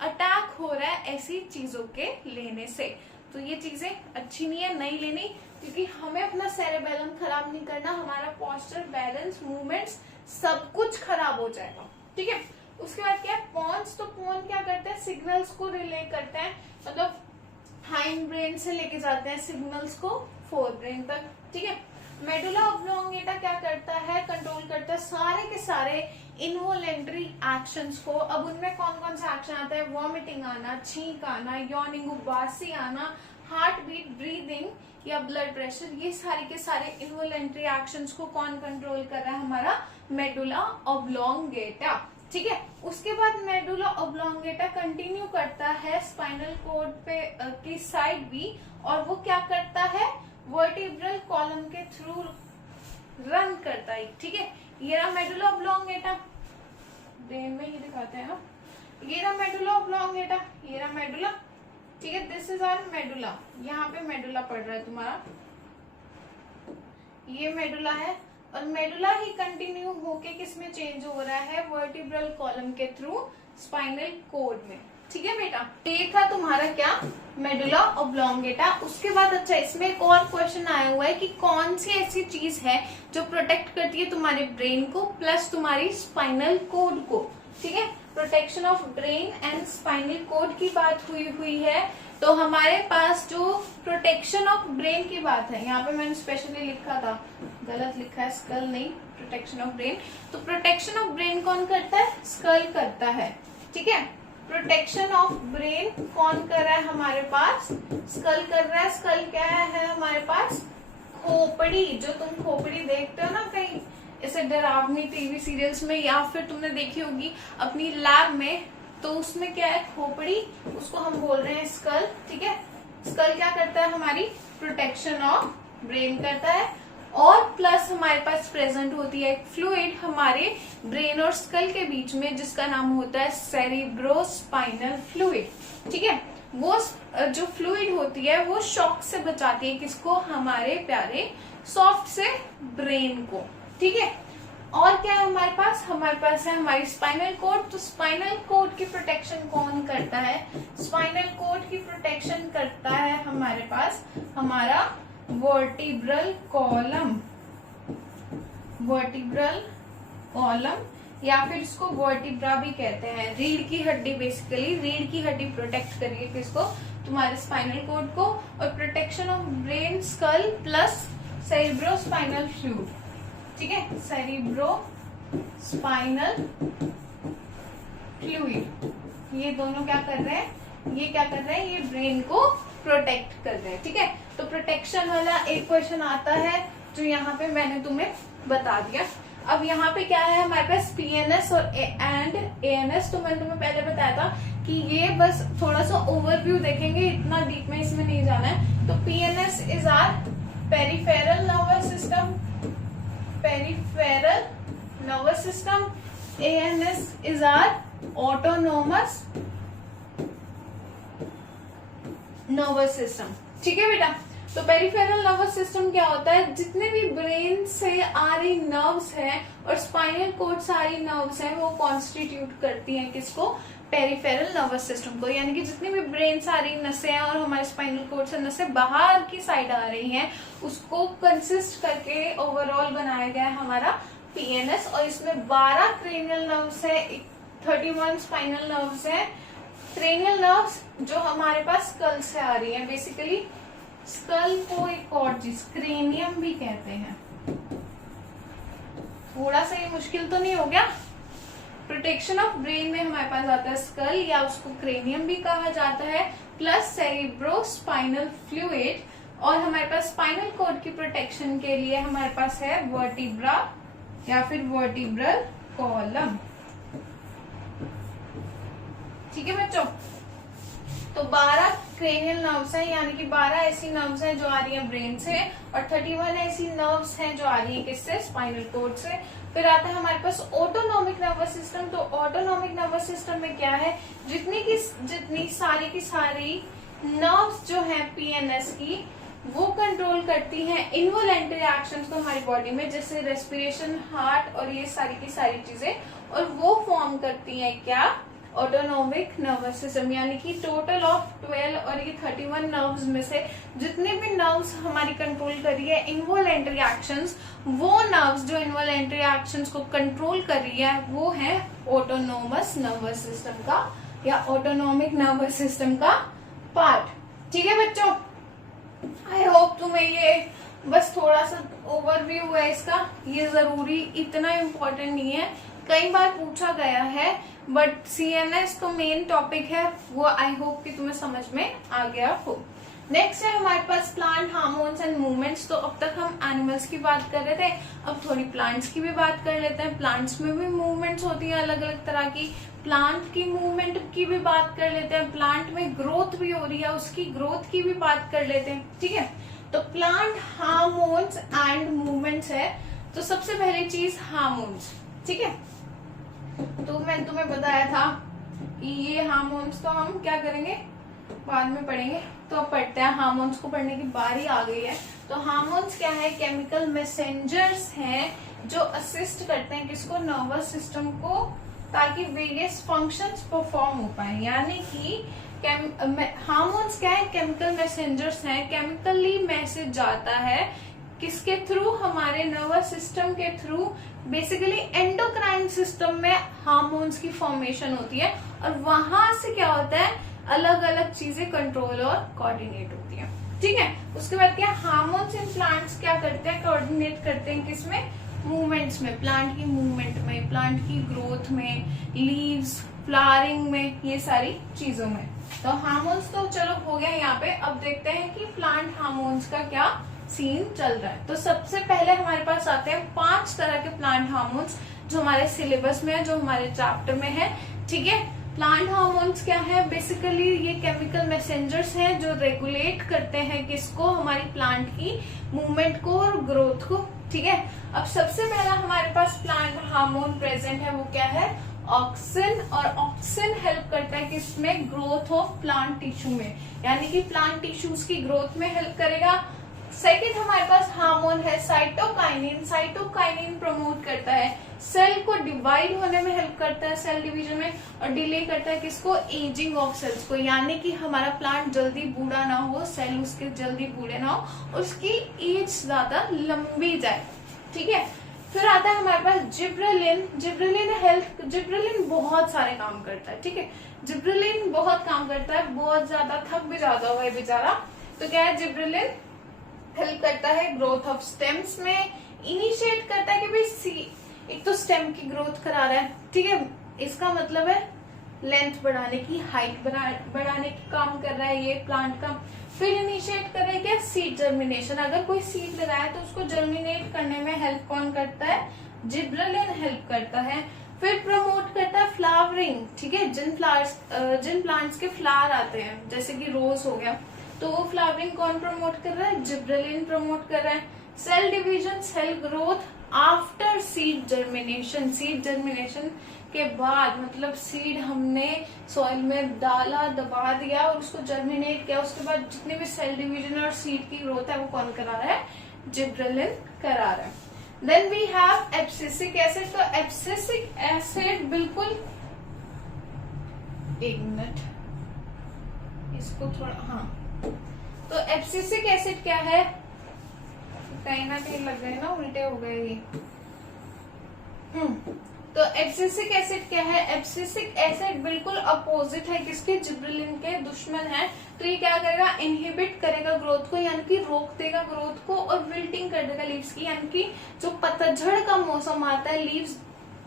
अटैक हो रहा है ऐसी चीजों के लेने से। तो ये चीजें अच्छी नहीं है, नहीं लेनी, क्योंकि हमें अपना सेरेबेलम खराब नहीं करना, हमारा पोस्चर, बैलेंस, मूवमेंट्स सब कुछ खराब हो जाएगा, ठीक है। उसके बाद क्या है, पॉन्स, तो पॉन क्या करते हैं, सिग्नल्स को रिले करते हैं, मतलब हाइंड ब्रेन से लेके जाते हैं सिग्नल्स को फोर ब्रेन तक, ठीक है। मेडुला ऑब्लोंगेटा क्या करता है, कंट्रोल करता है सारे के सारे इनवोलेंट्री एक्शंस को। अब उनमें कौन कौन सा एक्शन आता है, वॉमिटिंग आना, छींक आना, यॉर्निंग, उबासी आना, हार्ट बीट, ब्रीदिंग या ब्लड प्रेशर, ये सारे के सारे इनवोलेंट्री एक्शंस को कौन कंट्रोल कर रहा है, हमारा मेडुला ऑब्लोंगेटा, ठीक है। उसके बाद मेडुला ऑब्लोंगेटा कंटिन्यू करता है स्पाइनल कॉर्ड पे की साइड भी, और वो क्या करता है, वर्टिब्रल कॉलम के थ्रू रन करता है, ठीक है। ये रहा मेडुला ऑब्लोंगेटा, ब्रेन में ही दिखाते हैं ना, ये रहा मेडुला ऑब्लोंगेटा, ये रहा मेडुला, ठीक है, दिस इज आवर मेडुला, यहाँ पे मेडुला पड़ रहा है तुम्हारा, ये मेडुला है। और मेडुला ही कंटिन्यू होके किसमें चेंज हो रहा है, वर्टिब्रल कॉलम के थ्रू स्पाइनल कॉर्ड में, ठीक है बेटा। ये था तुम्हारा क्या, मेडुला ऑब्लोंगेटा। उसके बाद अच्छा इसमें एक और क्वेश्चन आया हुआ है कि कौन सी ऐसी चीज है जो प्रोटेक्ट करती है तुम्हारे ब्रेन को प्लस तुम्हारी स्पाइनल कॉर्ड को, ठीक है। Protection of brain and spinal cord की बात हुई है, तो हमारे पास जो प्रोटेक्शन ऑफ ब्रेन की बात है, यहाँ पे मैंने स्पेशली लिखा था, गलत लिखा है, स्कल नहीं, प्रोटेक्शन ऑफ ब्रेन। तो प्रोटेक्शन ऑफ ब्रेन कौन करता है, स्कल करता है, ठीक है। प्रोटेक्शन ऑफ ब्रेन कौन कर रहा है हमारे पास, स्कल कर रहा है। स्कल क्या है हमारे पास, खोपड़ी, जो तुम खोपड़ी देखते हो ना कहीं ऐसे डरावनी टीवी सीरियल्स में, या फिर तुमने देखी होगी अपनी लैब में, तो उसमें क्या है, खोपड़ी, उसको हम बोल रहे हैं स्कल, ठीक है। स्कल क्या करता है, हमारी प्रोटेक्शन ऑफ ब्रेन करता है। और प्लस हमारे पास प्रेजेंट होती है एक फ्लूइड हमारे ब्रेन और स्कल के बीच में, जिसका नाम होता है सेरिब्रोस्पाइनल फ्लूइड, ठीक है। वो जो फ्लूइड होती है वो शॉक से बचाती है किसको, हमारे प्यारे सॉफ्ट से ब्रेन को, ठीक है। और क्या है हमारे पास है हमारी स्पाइनल कॉर्ड। तो स्पाइनल कॉर्ड की प्रोटेक्शन कौन करता है, स्पाइनल कॉर्ड की प्रोटेक्शन करता है हमारे पास हमारा वर्टिब्रल कॉलम, वर्टिब्रल कॉलम या फिर इसको वर्टिब्रा भी कहते हैं, रीढ़ की हड्डी, बेसिकली रीढ़ की हड्डी प्रोटेक्ट करिए किसको, तुम्हारे स्पाइनल कॉर्ड को। और protection of brain, skull plus cerebrospinal fluid, ठीक है, सेरिब्रो स्पाइनल फ्लूइड, ये दोनों क्या कर रहे हैं, ये क्या कर रहे हैं, ये ब्रेन को प्रोटेक्ट कर रहे हैं, ठीक है। तो प्रोटेक्शन वाला एक क्वेश्चन आता है जो यहाँ पे मैंने तुम्हें बता दिया। अब यहाँ पे क्या है हमारे पास, पीएनएस और एंड एएनएस। तो मैंने तुम्हें पहले बताया था कि ये बस थोड़ा सा ओवरव्यू देखेंगे, इतना डीप में इसमें नहीं जाना है। तो PNS is our peripheral nervous system, peripheral nervous system. ANS is our autonomous nervous system, ठीक है बेटा। तो पेरिफेरल नर्वस सिस्टम क्या होता है, जितने भी ब्रेन से आ रही नर्व्स हैं और स्पाइनल कॉर्ड से आ रही नर्व्स हैं, वो कॉन्स्टिट्यूट करती हैं किसको, पेरिफेरल नर्वस सिस्टम को। यानी कि जितनी भी ब्रेन से आ रही नसें हैं और हमारे स्पाइनल कॉर्ड से नसें बाहर की साइड आ रही हैं, उसको कंसिस्ट करके ओवरऑल बनाया गया है हमारा पीएनएस। और इसमें 12 क्रेनियल नर्व्स है, 31 स्पाइनल नर्व्स है। क्रेनियल नर्व्स जो हमारे पास स्कल से आ रही है, बेसिकली स्कल को एक और चीज क्रेनियम भी कहते हैं। थोड़ा सा ये मुश्किल तो नहीं हो गया, प्रोटेक्शन ऑफ ब्रेन में हमारे पास आता है स्कल या उसको क्रेनियम भी कहा जाता है, प्लस सेरिब्रोस्पाइनल फ्लूइड, और हमारे पास स्पाइनल कॉर्ड की प्रोटेक्शन के लिए हमारे पास है वर्टिब्रा या फिर वर्टिब्रल कॉलम। ठीक है बच्चों, तो 12 क्रेनियल नर्व्स हैं, यानी कि 12 ऐसी नर्व्स हैं जो आ रही हैं ब्रेन से, और 31 ऐसी नर्व्स हैं जो आ रही हैं किससे, स्पाइनल कॉर्ड से। फिर आता है हमारे पास ऑटोनॉमिक नर्वस सिस्टम। तो ऑटोनॉमिक नर्वस सिस्टम में क्या है, जितनी सारी की सारी नर्व्स जो है पीएनएस की, वो कंट्रोल करती हैं इनवॉलेंटरी एक्शंस को हमारी बॉडी में, जैसे रेस्पिरेशन, हार्ट और ये सारी की सारी चीजें, और वो फॉर्म करती हैं क्या, ऑटोनॉमिक नर्वस सिस्टम। यानी कि टोटल ऑफ 12 और ये 31 नर्व्स में से जितने भी नर्व्स हमारी कंट्रोल कर रही है इनवॉलेंटरी एक्शंस, वो नर्व्स जो इनवॉलेंटरी एक्शंस को कंट्रोल कर रही है वो है ऑटोनोमस नर्वस सिस्टम का या ऑटोनॉमिक नर्वस सिस्टम का पार्ट। ठीक है बच्चों, आई होप तुम्हें ये बस थोड़ा सा ओवरव्यू है इसका, ये जरूरी इतना इम्पोर्टेंट नहीं है, कई बार पूछा गया है, बट सीएनएस तो मेन टॉपिक है, वो आई होप कि तुम्हें समझ में आ गया हो। नेक्स्ट है हमारे पास प्लांट हार्मोन्स एंड मूवमेंट्स। तो अब तक हम एनिमल्स की बात कर रहे थे, अब थोड़ी प्लांट्स की भी बात कर लेते हैं। प्लांट्स में भी मूवमेंट्स होती हैं अलग अलग तरह की, प्लांट की मूवमेंट की भी बात कर लेते हैं। प्लांट में ग्रोथ भी हो रही है, उसकी ग्रोथ की भी बात कर लेते हैं। ठीक है, तो प्लांट हार्मोन्स एंड मूवमेंट्स है। तो सबसे पहली चीज हार्मोन्स। ठीक है, तो मैंने तुम्हें बताया था कि ये हार्मोन्स तो हम क्या करेंगे, बाद में पढ़ेंगे, तो अब पढ़ते हैं। हार्मोन्स को पढ़ने की बारी आ गई है। तो हार्मोन्स क्या है, केमिकल मैसेंजर्स हैं जो असिस्ट करते हैं किसको, नर्वस सिस्टम को, ताकि वेरियस फंक्शंस परफॉर्म हो पाए। यानी कि हार्मोन्स क्या है, केमिकल मैसेंजर्स हैं, केमिकली मैसेज जाता है किसके थ्रू, हमारे नर्वस सिस्टम के थ्रू। बेसिकली एंडोक्राइन सिस्टम में हार्मोन्स की फॉर्मेशन होती है, और वहां से क्या होता है, अलग अलग चीजें कंट्रोल और कोऑर्डिनेट होती है। ठीक है, उसके बाद क्या, हार्मोन्स इन प्लांट्स क्या करते हैं, कोऑर्डिनेट करते हैं किसमें, मूवमेंट्स में, प्लांट की मूवमेंट में, प्लांट की ग्रोथ में, लीव्स, फ्लावरिंग में, ये सारी चीजों में। तो हार्मोन्स तो चलो हो गया यहाँ पे। अब देखते हैं कि प्लांट हार्मोन्स का क्या सीन चल रहा है। तो सबसे पहले हमारे पास आते हैं 5 तरह के प्लांट हार्मोन्स जो हमारे सिलेबस में है, जो हमारे चैप्टर में है। ठीक है, प्लांट हार्मोन्स क्या है, बेसिकली ये केमिकल मैसेंजर्स हैं जो रेगुलेट करते हैं किसको, हमारी प्लांट की मूवमेंट को और ग्रोथ को। ठीक है, अब सबसे पहला हमारे पास प्लांट हार्मोन प्रेजेंट है, वो क्या है, ऑक्सिन। और ऑक्सिन हेल्प करता है किसमें, ग्रोथ ऑफ प्लांट टिश्यू में, यानी कि प्लांट टिश्यूज की ग्रोथ में हेल्प करेगा। सेकेंड हमारे पास हार्मोन है साइटोकाइनिन। साइटोकाइनिन प्रमोट करता है, सेल को डिवाइड होने में हेल्प करता है, सेल डिवीजन में, और डिले करता है किसको, एजिंग ऑफ सेल्स को, यानी कि हमारा प्लांट जल्दी बूढ़ा ना हो, सेल उसके जल्दी बूढ़े ना हो, उसकी एज ज्यादा लंबी जाए। ठीक है, फिर आता है हमारे पास जिब्रेलिन। जिब्रेलिन बहुत सारे काम करता है। ठीक है, जिब्रेलिन बहुत काम करता है, बहुत ज्यादा, थक भी जाता होगा बेचारा। तो क्या है, जिब्रेलिन हेल्प करता है ग्रोथ ऑफ स्टेम्स में, इनिशिएट करता है कि भाई एक तो स्टेम की ग्रोथ करा रहा है। ठीक है, इसका मतलब है लेंथ बढ़ाने की, हाइट बढ़ाने की काम कर रहा है ये प्लांट का। फिर इनिशिएट कर रहा है क्या, सीड जर्मिनेशन। अगर कोई सीड लगाया तो उसको जर्मिनेट करने में हेल्प कौन करता है, जिब्रेलिन हेल्प करता है। फिर प्रमोट करता है फ्लावरिंग। ठीक है, जिन प्लांट्स के फ्लावर आते हैं, जैसे कि रोज हो गया, तो वो फ्लावरिंग कौन प्रमोट कर रहा है, जिब्रेलिन प्रमोट कर रहा है। Cell division, cell growth after seed germination. Seed germination के बाद, मतलब सीड हमने सॉइल में डाला, दबा दिया और उसको जर्मिनेट किया, उसके बाद जितने भी सेल डिवीजन और सीड की ग्रोथ है वो कौन करा रहा है, जिब्रेलिन करा रहा है। Then we have abscisic acid. तो एब्सिसिक एसिड बिल्कुल, एक मिनट इसको थोड़ा, हाँ, तो एब्सिसिक एसिड क्या है, कहीं ना कहीं लग गए ना, उल्टे हो गए ये। तो एब्सिसिक एसिड क्या है, एब्सिसिक एसिड बिल्कुल अपोजिट है किसके, जिब्रेलिन के, दुश्मन है। तो ये क्या करेगा, इनहिबिट करेगा ग्रोथ को, यानी कि रोक देगा ग्रोथ को, और विल्टिंग कर देगा लीव्स की, यानी कि जो पतझड़ का मौसम आता है, लीव्स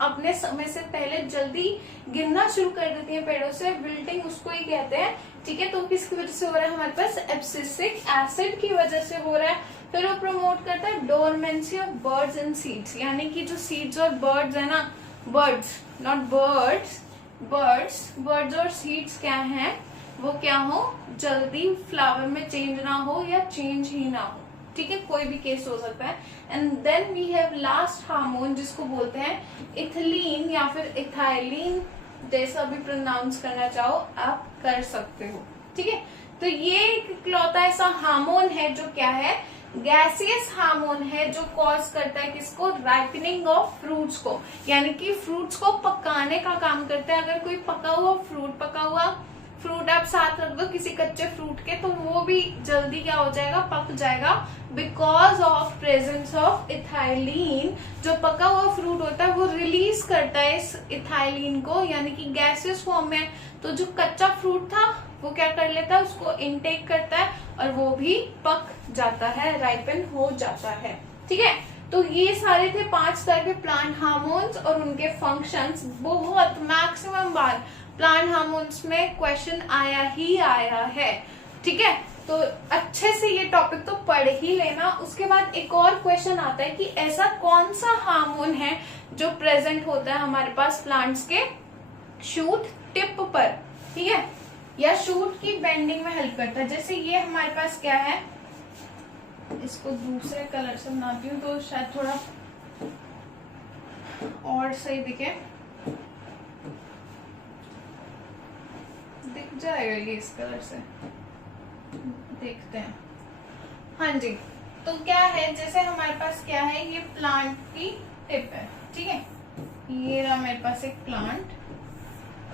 अपने समय से पहले जल्दी गिरना शुरू कर देती हैं पेड़ों से, विल्टिंग उसको ही कहते हैं, ठीक है। तो किसकी वजह से हो रहा है हमारे पास, एब्सिसिक एसिड की वजह से हो रहा है। फिर वो प्रमोट करता है dormancy of birds and seeds, यानी कि जो सीड्स और बर्ड्स है ना, बर्ड्स नॉट बर्ड्स, बर्ड्स और सीड्स क्या हैं, वो क्या हो, जल्दी फ्लावर में चेंज ना हो या चेंज ही ना हो, ठीक है, कोई भी केस हो सकता है। And then we have last hormone जिसको बोलते हैं इथिलीन या फिर इथाइलिन, जैसा भी प्रोनाउंस करना चाहो आप कर सकते हो, ठीक है। तो ये इकलौता ऐसा हार्मोन है जो क्या है, गैसियस हार्मोन है, जो कॉज करता है किसको, राइपनिंग ऑफ फ्रूट्स को, यानी कि फ्रूट्स को पकाने का काम करता है। अगर कोई पका हुआ फ्रूट आप साथ रख दो किसी कच्चे फ्रूट के, तो वो भी जल्दी क्या हो जाएगा, पक जाएगा, because of presence of ethylene. जो पका हुआ फ्रूट होता है वो रिलीज करता है इस इथाइलिन को, यानी कि गैसियस फॉर्म में। तो जो कच्चा फ्रूट था वो क्या कर लेता है, उसको इनटेक करता है और वो भी पक जाता है, राइपन हो जाता है, ठीक है। तो ये सारे थे 5 तरह के प्लांट हार्मोन्स और उनके फंक्शंस। बहुत मैक्सिमम बार प्लांट हार्मोन्स में क्वेश्चन आया ही आया है, ठीक है। तो अच्छे से ये टॉपिक तो पढ़ ही लेना। उसके बाद एक और क्वेश्चन आता है कि ऐसा कौन सा हार्मोन है जो प्रेजेंट होता है हमारे पास प्लांट्स के शूट टिप पर, ठीक है, या शूट की बेंडिंग में हेल्प करता है। जैसे ये हमारे पास क्या है, इसको दूसरे कलर से बनाती हूँ तो शायद थोड़ा और सही दिखे, दिख जाएगा ये इस कलर से, देखते हैं। हाँ जी, तो क्या है, जैसे हमारे पास क्या है, ये प्लांट की टिप है, ठीक है, ये रहा मेरे पास एक प्लांट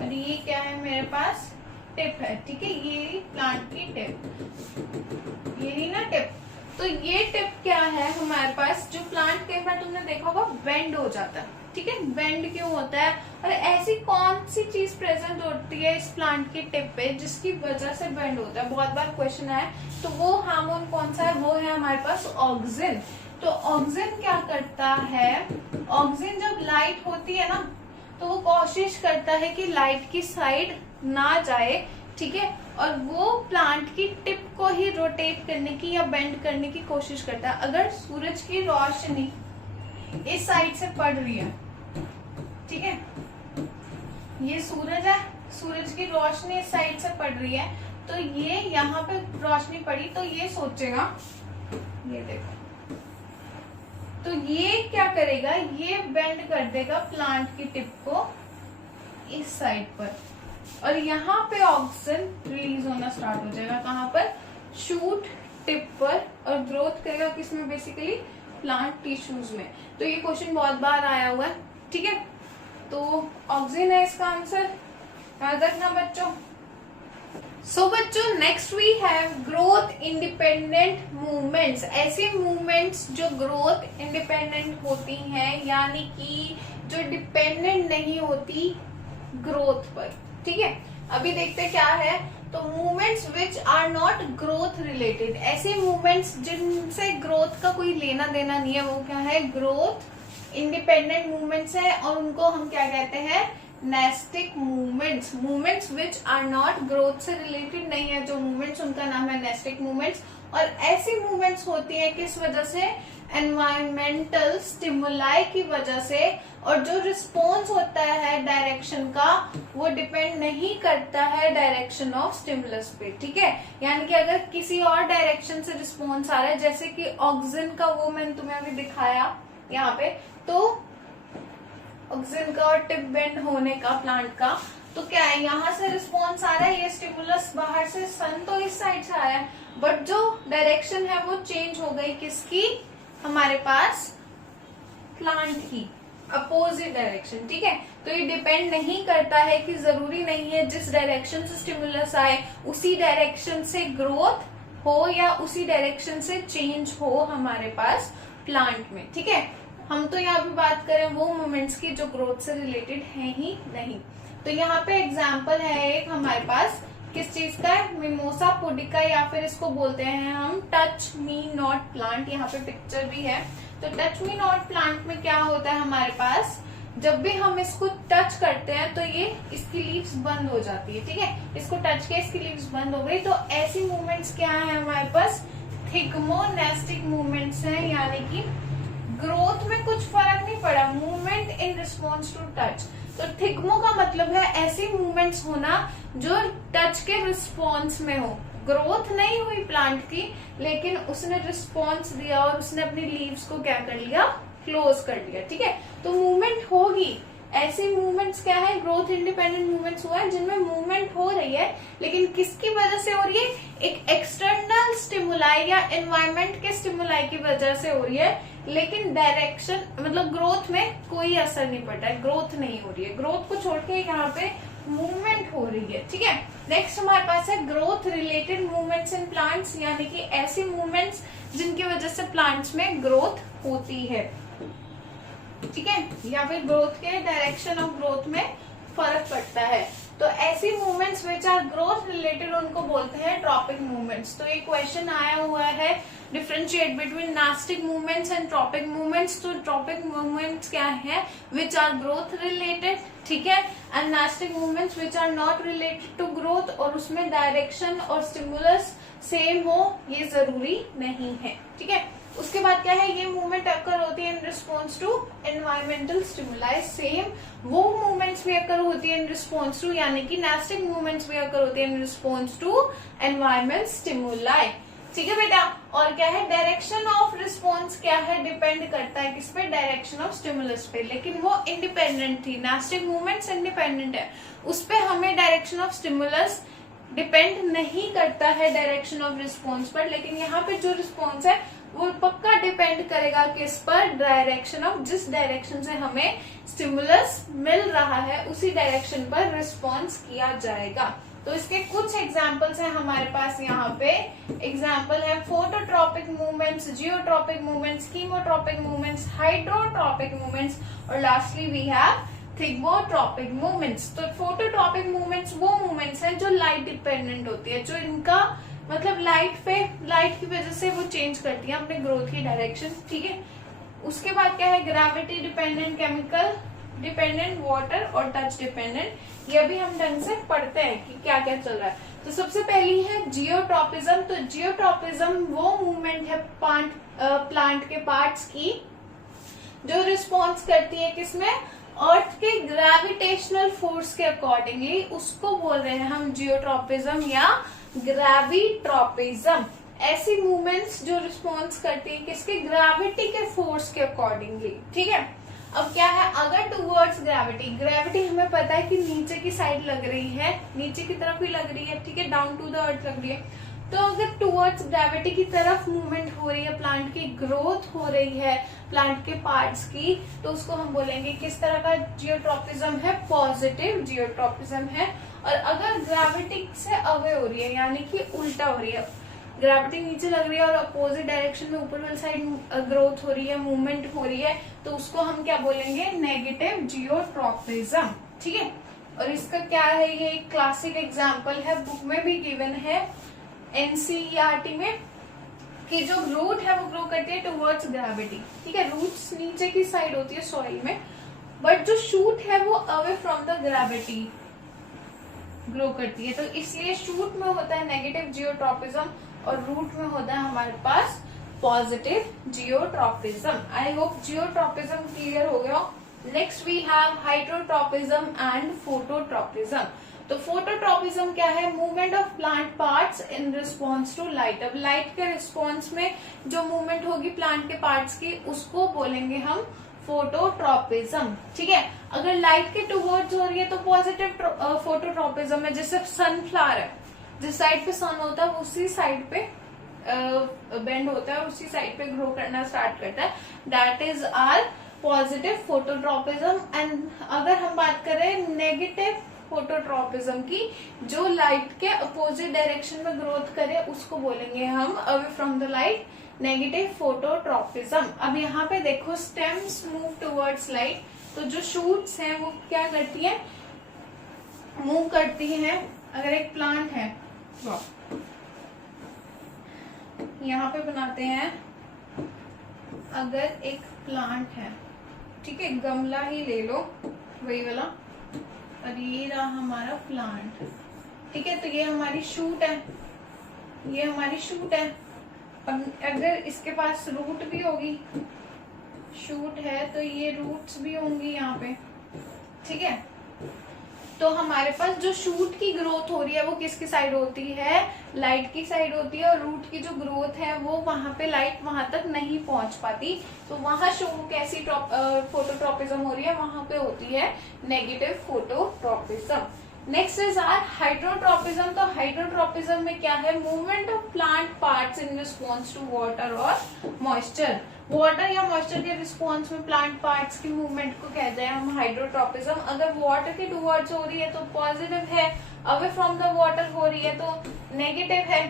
और ये क्या है मेरे पास, टिप है, ठीक है, ये प्लांट की टिप, ये रही ना टिप। तो ये टिप क्या है हमारे पास, जो प्लांट कई बार तुमने देखा होगा बेंड हो जाता है, ठीक है, बेंड क्यों होता है और ऐसी कौन सी चीज प्रेजेंट होती है इस प्लांट की टिप पे जिसकी वजह से बेंड होता है, बहुत बार क्वेश्चन आया। तो वो हार्मोन कौन सा है, वो है हमारे पास ऑक्सिन। तो ऑक्सिन क्या करता है, ऑक्सिन जब लाइट होती है ना तो वो कोशिश करता है कि लाइट की साइड ना जाए, ठीक है, और वो प्लांट की टिप को ही रोटेट करने की या बेंड करने की कोशिश करता है। अगर सूरज की रोशनी इस साइड से पड़ रही है, ठीक है, ये सूरज है, सूरज की रोशनी इस साइड से पड़ रही है, तो ये यहाँ पे रोशनी पड़ी तो ये सोचेगा, ये देखो, तो ये क्या करेगा, ये बेंड कर देगा प्लांट की टिप को इस साइड पर और यहाँ पे ऑक्सीजन रिलीज होना स्टार्ट हो जाएगा, कहाँ पर, शूट टिप पर, और ग्रोथ करेगा किसमें, बेसिकली प्लांट टिश्यूज में। तो ये क्वेश्चन बहुत बार आया हुआ है, ठीक है। तो ऑक्सीजन है इसका आंसर, याद रखना बच्चों। सो बच्चों, next we have growth independent movements. ऐसी मूवमेंट्स जो ग्रोथ इंडिपेंडेंट होती हैं, यानी कि जो डिपेंडेंट नहीं होती ग्रोथ पर, ठीक है। अभी देखते क्या है, तो movements which are not growth related, ऐसे मूवमेंट्स जिनसे ग्रोथ का कोई लेना देना नहीं है, वो क्या है, ग्रोथ इंडिपेंडेंट मूवमेंट्स है, और उनको हम क्या कहते हैं, nastic movements. Movements which are not growth से रिलेटेड नहीं है जो मूवमेंट्स, उनका नाम है नेस्टिक मूवमेंट्स। और ऐसी मूवमेंट्स होती है किस वजह से, एनवायरमेंटल स्टिमुलाई की वजह से, और जो रिस्पॉन्स होता है डायरेक्शन का वो डिपेंड नहीं करता है डायरेक्शन ऑफ स्टिमुलस पे, ठीक है। यानी कि अगर किसी और डायरेक्शन से रिस्पॉन्स आ रहा है, जैसे कि ऑक्सीजन का वो मैंने तुम्हें अभी दिखाया यहाँ पे, तो ऑक्सीजन का और टिप बेंड होने का प्लांट का, तो क्या है, यहाँ से रिस्पॉन्स आ रहा है, ये स्टिमुलस बाहर से, सन तो इस साइड से आ रहा है, बट जो डायरेक्शन है वो चेंज हो गई किसकी, हमारे पास प्लांट की, अपोजिट डायरेक्शन, ठीक है। तो ये डिपेंड नहीं करता है कि जरूरी नहीं है जिस डायरेक्शन से स्टिमुलस आए उसी डायरेक्शन से ग्रोथ हो या उसी डायरेक्शन से चेंज हो हमारे पास प्लांट में, ठीक है। हम तो यहाँ पे बात करें वो मोमेंट्स की जो ग्रोथ से रिलेटेड है ही नहीं। तो यहाँ पे एग्जाम्पल है एक हमारे पास, किस चीज का है, मिमोसा पुडिका, या फिर इसको बोलते हैं हम टच मी नॉट प्लांट। यहाँ पे पिक्चर भी है। तो टच मी नॉट प्लांट में क्या होता है हमारे पास, जब भी हम इसको टच करते हैं तो ये इसकी लीव्स बंद हो जाती है, ठीक है। इसको टच किया, इसकी लीव्स बंद हो गई, तो ऐसी मूवमेंट्स क्या है हमारे पास, थिग्मोनेस्टिक मूवमेंट्स हैं, यानी कि ग्रोथ में कुछ फर्क नहीं पड़ा, movement in response to touch. तो थिग्मो का मतलब है ऐसी मूवमेंट्स होना जो टच के रिस्पॉन्स में हो। ग्रोथ नहीं हुई प्लांट की, लेकिन उसने रिस्पॉन्स दिया और उसने अपनी लीव्स को क्या कर लिया, क्लोज कर लिया, ठीक है। तो मूवमेंट होगी, ऐसी मूवमेंट्स क्या है, ग्रोथ इंडिपेंडेंट मूवमेंट्स हुआ है जिनमें मूवमेंट हो रही है, लेकिन किसकी वजह से हो रही है, एक एक्सटर्नल स्टिमुलाई या एनवायरमेंट के स्टिमुलाई की वजह से हो रही है, लेकिन डायरेक्शन मतलब ग्रोथ में कोई असर नहीं पड़ रहा है, ग्रोथ नहीं हो रही है। ग्रोथ को छोड़ के यहाँ पे मूवमेंट हो रही है, ठीक है। नेक्स्ट हमारे पास है growth related movements in plants, यानी कि ऐसी मूवमेंट्स जिनकी वजह से प्लांट्स में ग्रोथ होती है, ठीक है, या फिर ग्रोथ के डायरेक्शन ऑफ ग्रोथ में फर्क पड़ता है। तो ऐसी movements which are growth related उनको बोलते हैं ट्रॉपिक मूवमेंट्स। तो ये क्वेश्चन आया हुआ है, differentiate between nastic movements and tropic movements. तो ट्रॉपिक मूवमेंट्स क्या है, विच आर ग्रोथ रिलेटेड, ठीक है, and nastic movements which are not related to growth, और उसमें डायरेक्शन और स्टिमुलस सेम हो ये जरूरी नहीं है, ठीक है। उसके बाद क्या है, ये मूवमेंट अकर होती है in response to environmental stimuli, same वो मूवमेंट्स भी अकर होती है इन रिस्पॉन्स टू, यानी कि नास्टिक मूवमेंट्स भी अकर होती है in response to environmental stimuli, ठीक है बेटा। और क्या है, डायरेक्शन ऑफ रिस्पॉन्स क्या है, डिपेंड करता है किस पे, डायरेक्शन ऑफ स्टिमुलस पे, लेकिन वो इंडिपेंडेंट थी, नास्टिक मूवमेंट्स इंडिपेंडेंट है, उस पे हमें डायरेक्शन ऑफ स्टिमुलस डिपेंड नहीं करता है डायरेक्शन ऑफ रिस्पॉन्स पर, लेकिन यहाँ पे जो रिस्पॉन्स है वो पक्का डिपेंड करेगा किस पर, डायरेक्शन ऑफ, जिस डायरेक्शन से हमें स्टिमुलस मिल रहा है उसी डायरेक्शन पर रिस्पॉन्स किया जाएगा। तो इसके कुछ एग्जाम्पल्स हैं हमारे पास यहाँ पे। एग्जाम्पल है phototropic movements, geotropic movements, chemotropic movements, hydrotropic movements, और lastly we have thigmotropic movements. तो फोटोट्रॉपिक मूवमेंट्स वो मूवमेंट्स हैं जो लाइट डिपेंडेंट होती है, जो इनका मतलब लाइट की वजह से वो चेंज करती है अपने ग्रोथ की डायरेक्शन, ठीक है। उसके बाद क्या है, gravity dependent, chemical dependent, water और टच डिपेंडेंट। ये भी हम ढंग से पढ़ते हैं कि क्या क्या चल रहा है। तो सबसे पहली है जियोट्रॉपिज्म। तो जियोट्रॉपिज्म वो मूवमेंट है प्लांट के पार्ट्स की जो रिस्पॉन्स करती है किसमें, अर्थ के ग्रेविटेशनल फोर्स के अकॉर्डिंगली, उसको बोल रहे हैं हम जियोट्रॉपिज्म या ग्रेविट्रॉपिज्म। ऐसी मूवमेंट्स जो रिस्पॉन्स करती है किसके, ग्रेविटी के फोर्स के अकॉर्डिंगली, ठीक है। अब क्या है, अगर टूवर्ड्स ग्रेविटी हमें पता है कि नीचे की साइड लग रही है, नीचे की तरफ ही लग रही है, ठीक है, डाउन टू द अर्थ लग रही है। तो अगर टूवर्ड्स ग्रेविटी की तरफ मूवमेंट हो रही है, प्लांट की ग्रोथ हो रही है, प्लांट के पार्ट्स की, तो उसको हम बोलेंगे किस तरह का जियोट्रॉपिज्म है, पॉजिटिव जियोट्रॉपिज्म है। और अगर ग्रेविटी से अवे हो रही है, यानी कि उल्टा हो रही है, ग्रेविटी नीचे लग रही है और अपोजिट डायरेक्शन में ऊपर वाली साइड ग्रोथ हो रही है, मूवमेंट हो रही है, तो उसको हम क्या बोलेंगे, नेगेटिव जियोट्रॉपिज्म, ठीक है। और इसका क्या है, ये एक क्लासिक एग्जांपल है, बुक में भी गिवन है एनसीईआरटी में, कि जो रूट है वो ग्रो करती है टुवर्ड्स ग्रेविटी, ठीक है। रूट्स नीचे की साइड होती है सॉइल में, बट जो शूट है वो away from the gravity grow करती है। तो इसलिए शूट में होता है नेगेटिव जियोट्रॉपिज्म और रूट में होता है हमारे पास positive geotropism. I hope geotropism clear हो गया। Next we have hydrotropism and phototropism. तो फोटोट्रॉपिज्म क्या है, movement of plant parts in response to light. अब लाइट के रिस्पॉन्स में जो मूवमेंट होगी प्लांट के पार्ट्स की, उसको बोलेंगे हम फोटोट्रॉपिज्म, ठीक है। अगर लाइट के टुवर्ड्स हो रही है तो पॉजिटिव फोटोट्रॉपिज्म है। जैसे सनफ्लावर है, जिस साइड पे सन होता है उसी साइड पे बेंड होता है, उसी साइड पे ग्रो करना स्टार्ट करता है, that is our positive phototropism. And अगर हम बात करें नेगेटिव फोटोट्रॉपिज्म की, जो लाइट के अपोजिट डायरेक्शन में ग्रोथ करे, उसको बोलेंगे हम away from the light, negative phototropism. अब यहाँ पे देखो, स्टेम्स मूव टुवर्ड्स लाइट, तो जो शूट्स हैं वो क्या करती हैं, मूव करती हैं। अगर एक प्लांट है, यहाँ पे बनाते हैं, अगर एक प्लांट है, ठीक है, गमला ही ले लो, वही वाला। और ये रहा हमारा प्लांट, ठीक है। तो ये हमारी शूट है, ये हमारी शूट है। अब अगर इसके पास रूट भी होगी, शूट है तो ये रूट्स भी होंगी यहाँ पे, ठीक है। तो हमारे पास जो शूट की ग्रोथ हो रही है वो किसकी साइड होती है, लाइट की साइड होती है। और रूट की जो ग्रोथ है वो वहां पे लाइट वहां तक नहीं पहुंच पाती, तो वहां शो कैसी फोटोट्रॉपिज्म हो रही है, वहां पे होती है negative phototropism. Next is our hydrotropism. तो हाइड्रोट्रॉपिज्म में क्या है, movement of plant parts in response to water और मॉइस्चर। वाटर या मॉइस्चर के रिस्पॉन्स में प्लांट पार्ट्स की मूवमेंट को कहते हैं हम हाइड्रोट्रॉपिज्म। अगर वाटर के टुवर्ड्स हो रही है तो पॉजिटिव है, अवे फ्रॉम द वाटर हो रही है तो नेगेटिव है,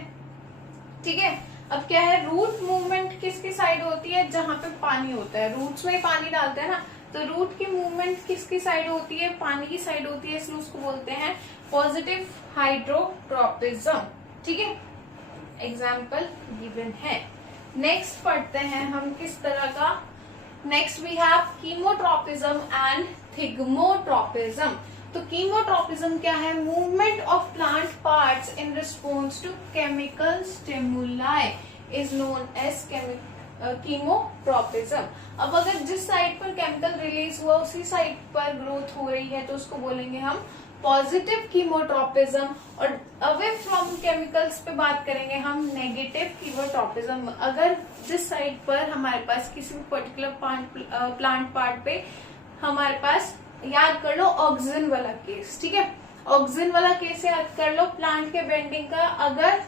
ठीक है। अब क्या है, रूट मूवमेंट किसकी साइड होती है, जहां पे पानी होता है, रूट्स में पानी डालते हैं ना, तो रूट की मूवमेंट किसकी साइड होती है, पानी की साइड होती है, इसलिए उसको बोलते हैं पॉजिटिव हाइड्रोट्रॉपिज्म, ठीक है। एग्जाम्पल गिवन है। नेक्स्ट पढ़ते हैं हम किस तरह का। Next we have chemotropism and thigmotropism. तो कीमोट्रॉपिज्म क्या है, movement of plant parts in response to chemical stimuli is known as chemotropism. अब अगर जिस साइड पर केमिकल रिलीज हुआ उसी साइड पर ग्रोथ हो रही है तो उसको बोलेंगे हम पॉजिटिव कीमोट्रॉपिज्म। और अवे फ्रॉम केमिकल्स पे बात करेंगे हम नेगेटिव कीमोट्रॉपिज्म। अगर जिस साइड पर हमारे पास किसी भी पर्टिकुलर प्लांट पार्ट पे हमारे पास, याद कर लो ऑक्सीजन वाला केस, ठीक है, ऑक्सीजन वाला केस याद कर लो प्लांट के बेंडिंग का। अगर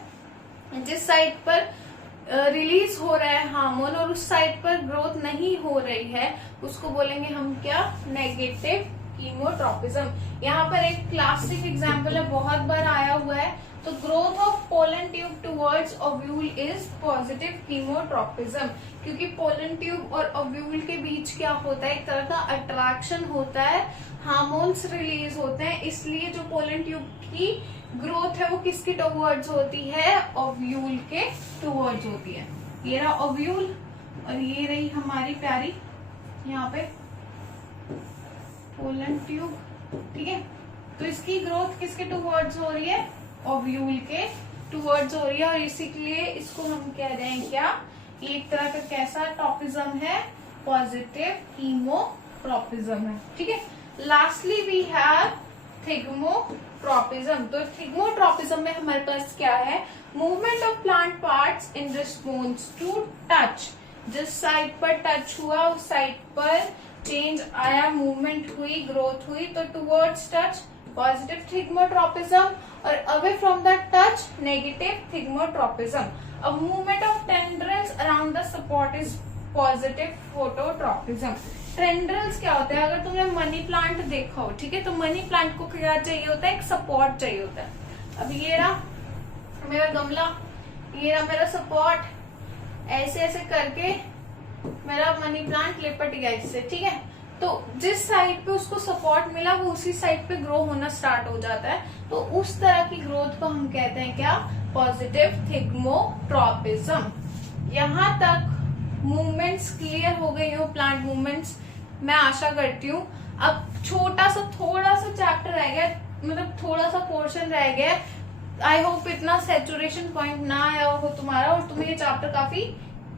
जिस साइड पर रिलीज हो रहा है हार्मोन और उस साइड पर ग्रोथ नहीं हो रही है उसको बोलेंगे हम क्या, नेगेटिव कीमोट्रॉपिज्म। यहाँ पर एक क्लासिक एग्जांपल है, बहुत बार आया हुआ है। तो growth of pollen tube towards ovule is positive chemotropism, क्योंकि पोलन ट्यूब और ओव्यूल के बीच क्या होता है, एक तरह का अट्रैक्शन होता है, हार्मोन्स रिलीज होते हैं, इसलिए जो पोलन ट्यूब की ग्रोथ है वो किसके टुवर्ड्स होती है, ओव्यूल के टुवर्ड्स होती है। ये रहा ओव्यूल और ये रही हमारी प्यारी यहाँ पे पोलन ट्यूब, ठीक है। तो इसकी ग्रोथ किसके टुवर्ड्स हो रही है, ओव्यूल के टुवर्ड्स हो रही है, और इसी के लिए इसको हम कह रहे हैं क्या, ये एक तरह का कैसा ट्रॉपिज्म है, पॉजिटिव कीमोट्रॉपिज्म है, ठीक है। Lastly we have thigmotropism. तो थिग्मोट्रॉपिज्म में हमारे पास क्या है, movement of plant parts in response to touch. जिस साइड पर टच हुआ उस साइड पर चेंज आया, मूवमेंट हुई, ग्रोथ हुई, तो टुवर्ड्स टच पॉजिटिव थिग्मोट्रॉपिज्म और away from the touch negative thigmotropism. अब movement of tendrils around the support is positive phototropism. Tendrils क्या होता है, अगर तुमने मनी प्लांट देखा हो, ठीक है, तो मनी प्लांट को क्या चाहिए होता है, एक सपोर्ट चाहिए होता है। अब ये रहा मेरा गमला, ये रहा मेरा सपोर्ट, ऐसे ऐसे करके मेरा मनी प्लांट लिपट गया इससे, ठीक है। तो जिस साइड पे उसको सपोर्ट मिला वो उसी साइड पे ग्रो होना स्टार्ट हो जाता है, तो उस तरह की ग्रोथ को हम कहते हैं क्या, पॉजिटिव थिग्मोट्रॉपिज्म। यहाँ तक मूवमेंट्स क्लियर हो गई हो, प्लांट मूवमेंट्स, मैं आशा करती हूँ। अब थोड़ा सा चैप्टर रह गया, मतलब थोड़ा सा पोर्शन रह गया। आई होप इतना सैचुरेशन पॉइंट ना आया हो तुम्हारा और तुम्हें ये चैप्टर काफी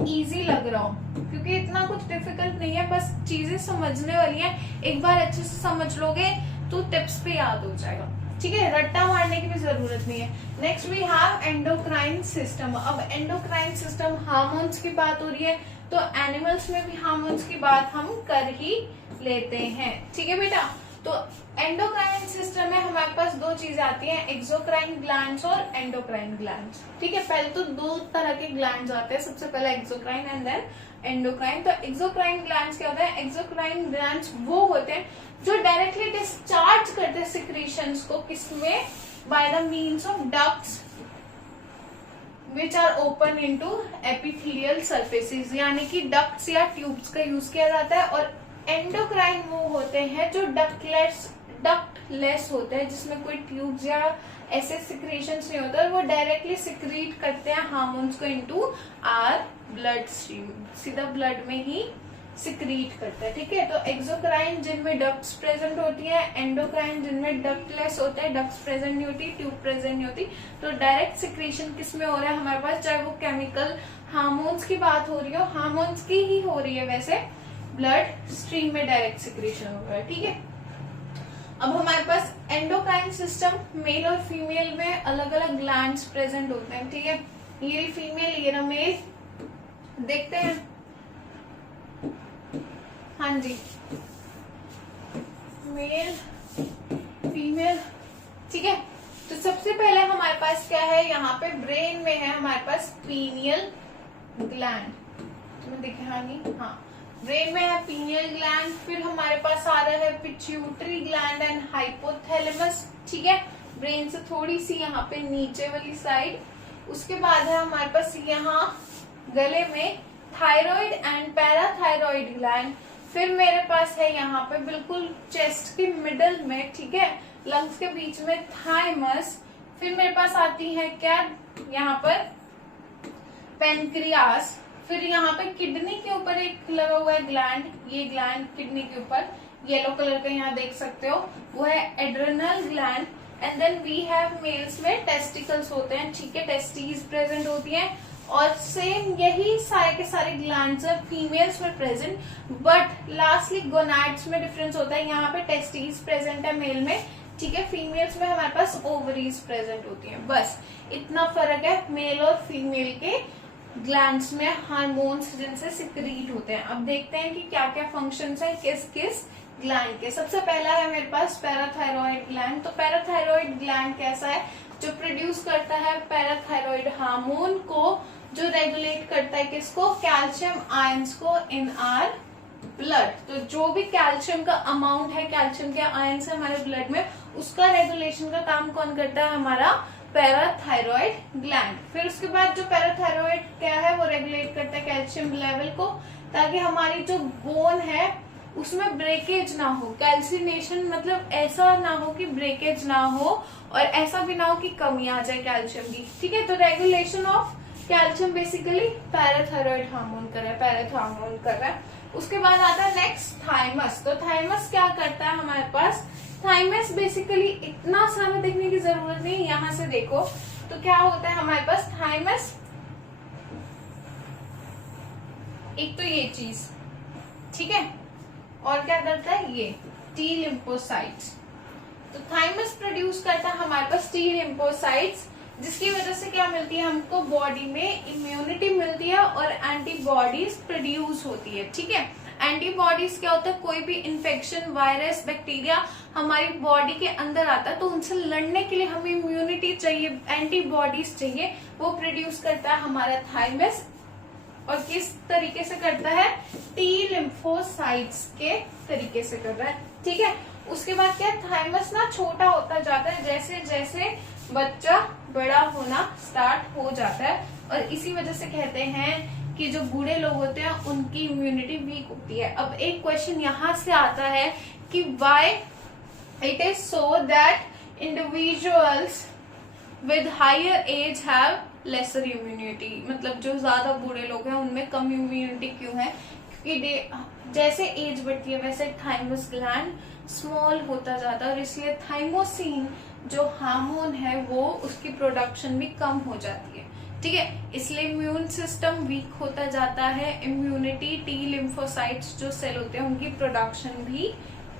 इजी लग रहा हो, क्योंकि इतना कुछ डिफिकल्ट नहीं है, बस चीजें समझने वाली हैं। एक बार अच्छे से समझ लोगे तो टिप्स पे याद हो जाएगा, ठीक है, रट्टा मारने की भी जरूरत नहीं है। Next we have endocrine system. अब एंडोक्राइन सिस्टम, हार्मोन्स की बात हो रही है तो एनिमल्स में भी हार्मोन्स की बात हम कर ही लेते हैं, ठीक है बेटा। तो एंडोक्राइन सिस्टम में हमारे पास दो चीजें आती हैं, एक्सोक्राइन ग्लैंड्स और एंडोक्राइन ग्लैंड्स, ठीक है। पहले तो दो तरह के ग्लैंड्स आते हैं, सबसे पहले एक्सोक्राइन एंड देन एंडोक्राइन। तो एक्सोक्राइन ग्लैंड्स क्या होता है, एक्सोक्राइन ग्लैंड्स वो होते हैं जो डायरेक्टली डिस्चार्ज करते हैं सिक्रीशंस को, किसमें, by the means of ducts which are open into epithelial surfaces, यानी कि डक्ट्स या ट्यूब्स का यूज किया जाता है। और एंडोक्राइन वो होते हैं जो डक्टलेस होते हैं, जिसमें कोई ट्यूब्स या ऐसे सिक्रीशंस नहीं होते, और वो डायरेक्टली सिक्रीट करते हैं हार्मोन्स को इनटू आवर ब्लड स्ट्रीम, सीधा ब्लड में ही सिक्रीट करता है, ठीक है। तो एक्सोक्राइन जिनमें डक्ट्स प्रेजेंट होती है, एंडोक्राइन जिनमें डक्टलेस होते हैं, डक्ट्स प्रेजेंट नहीं होती, ट्यूब प्रेजेंट नहीं होती। तो डायरेक्ट सिक्रीशन किसमें हो रहा है हमारे पास, चाहे वो केमिकल हार्मोन्स की बात हो रही हो, हार्मोन्स की ही हो रही है वैसे, ब्लड स्ट्रीम में डायरेक्ट सिक्रीशन हो रहा है, ठीक है। अब हमारे पास एंडोक्राइन सिस्टम, मेल और फीमेल में अलग अलग ग्लैंड्स प्रेजेंट होते हैं, ठीक है। ये फीमेल, ये ना मेल, देखते हैं। हाँ जी, मेल फीमेल, ठीक है। तो सबसे पहले हमारे पास क्या है, यहाँ पे ब्रेन में है हमारे पास पीनियल ग्लैंड, तुम्हें दिखे, हाँ नहीं, हाँ, ब्रेन में है पीनियल ग्लैंड। फिर हमारे पास आ रहा है पिट्यूटरी ग्लैंड एंड हाइपोथैलेमस, ठीक है, ब्रेन से थोड़ी सी यहाँ पे नीचे वाली साइड। उसके बाद है हमारे पास यहाँ गले में थायराइड एंड पैराथायराइड ग्लैंड। फिर मेरे पास है यहाँ पे बिल्कुल चेस्ट के मिडल में, ठीक है, लंग्स के बीच में थाइमस। फिर मेरे पास आती है क्या, यहाँ पर पेनक्रियास। फिर यहाँ पे किडनी के ऊपर एक लगा हुआ है ग्लैंड, ये ग्लैंड किडनी के ऊपर येलो कलर का यहाँ देख सकते हो, वो है adrenal gland. And then we have males में टेस्टिकल्स होते हैं, ठीक है, टेस्टिस प्रेजेंट होती हैं। और सेम यही सारे के सारे ग्लैंड्स है फीमेल्स में प्रेजेंट, बट लास्टली गोनाड्स में डिफरेंस होता है। यहाँ पे टेस्टिस प्रेजेंट है मेल में, ठीक है, फीमेल्स में हमारे पास ओवरीज प्रेजेंट होती हैं। बस इतना फर्क है मेल और फीमेल के ग्लैंड्स में, हार्मोन्स जिनसे सिक्रीट होते हैं। अब देखते हैं कि क्या क्या फंक्शंस है किस किस ग्लैंड के। सबसे पहला है मेरे पास पैराथायरॉइड ग्लैंड। तो पैराथायरॉइड ग्लैंड कैसा है, जो प्रोड्यूस करता है पैराथायरॉइड हार्मोन को, जो रेगुलेट करता है किसको, कैल्शियम आयंस को इन आर ब्लड। तो जो भी कैल्शियम का अमाउंट है, कैल्शियम के आयंस है हमारे ब्लड में, उसका रेगुलेशन का काम कौन करता है, हमारा पैराथायरॉइड ग्लैंड। फिर उसके बाद जो पैराथायरॉइड क्या है, वो रेगुलेट करता है कैल्शियम लेवल को, ताकि हमारी जो बोन है उसमें ब्रेकेज ना हो, कैल्सिनेशन मतलब ऐसा ना हो कि ब्रेकेज ना हो, और ऐसा भी ना हो कि कमी आ जाए कैल्शियम की, ठीक है। तो regulation of calcium basically parathyroid hormone कर रहा है, पैराथायरॉइड कर रहा है। उसके बाद आता है नेक्स्ट थाइमस। तो थाइमस क्या करता है हमारे पास, थाइमस बेसिकली इतना सारा देखने की जरूरत नहीं, यहाँ से देखो तो क्या होता है हमारे पास थाइमस, एक तो ये चीज, ठीक है, और क्या करता है ये टी लिम्फोसाइट्स। तो थाइमस प्रोड्यूस करता है हमारे पास टी लिम्फोसाइट्स, जिसकी वजह से क्या मिलती है हमको, बॉडी में इम्यूनिटी मिलती है और एंटीबॉडीज प्रोड्यूस होती है, ठीक है। एंटीबॉडीज क्या होता है, कोई भी इन्फेक्शन, वायरस, बैक्टीरिया हमारी बॉडी के अंदर आता है, तो उनसे लड़ने के लिए हमें इम्यूनिटी चाहिए, एंटीबॉडीज चाहिए, वो प्रोड्यूस करता है हमारा थाइमस। और किस तरीके से करता है, टी लिम्फोसाइट्स के तरीके से कर रहा है, ठीक है। उसके बाद क्या, थाइमस ना छोटा होता जाता है जैसे जैसे बच्चा बड़ा होना स्टार्ट हो जाता है, और इसी वजह से कहते हैं कि जो बूढ़े लोग होते हैं उनकी इम्यूनिटी वीक होती है। अब एक क्वेश्चन यहाँ से आता है कि why it is so that individuals with higher age have lesser immunity, मतलब जो ज्यादा बूढ़े लोग हैं उनमें कम इम्यूनिटी क्यों है, क्योंकि जैसे एज बढ़ती है वैसे थाइमस ग्लैंड स्मॉल होता जाता है, और इसलिए थाइमोसिन जो हार्मोन है वो उसकी प्रोडक्शन भी कम हो जाती है, ठीक है। इसलिए इम्यून सिस्टम वीक होता जाता है, इम्यूनिटी, टी लिम्फोसाइट्स जो सेल होते हैं उनकी प्रोडक्शन भी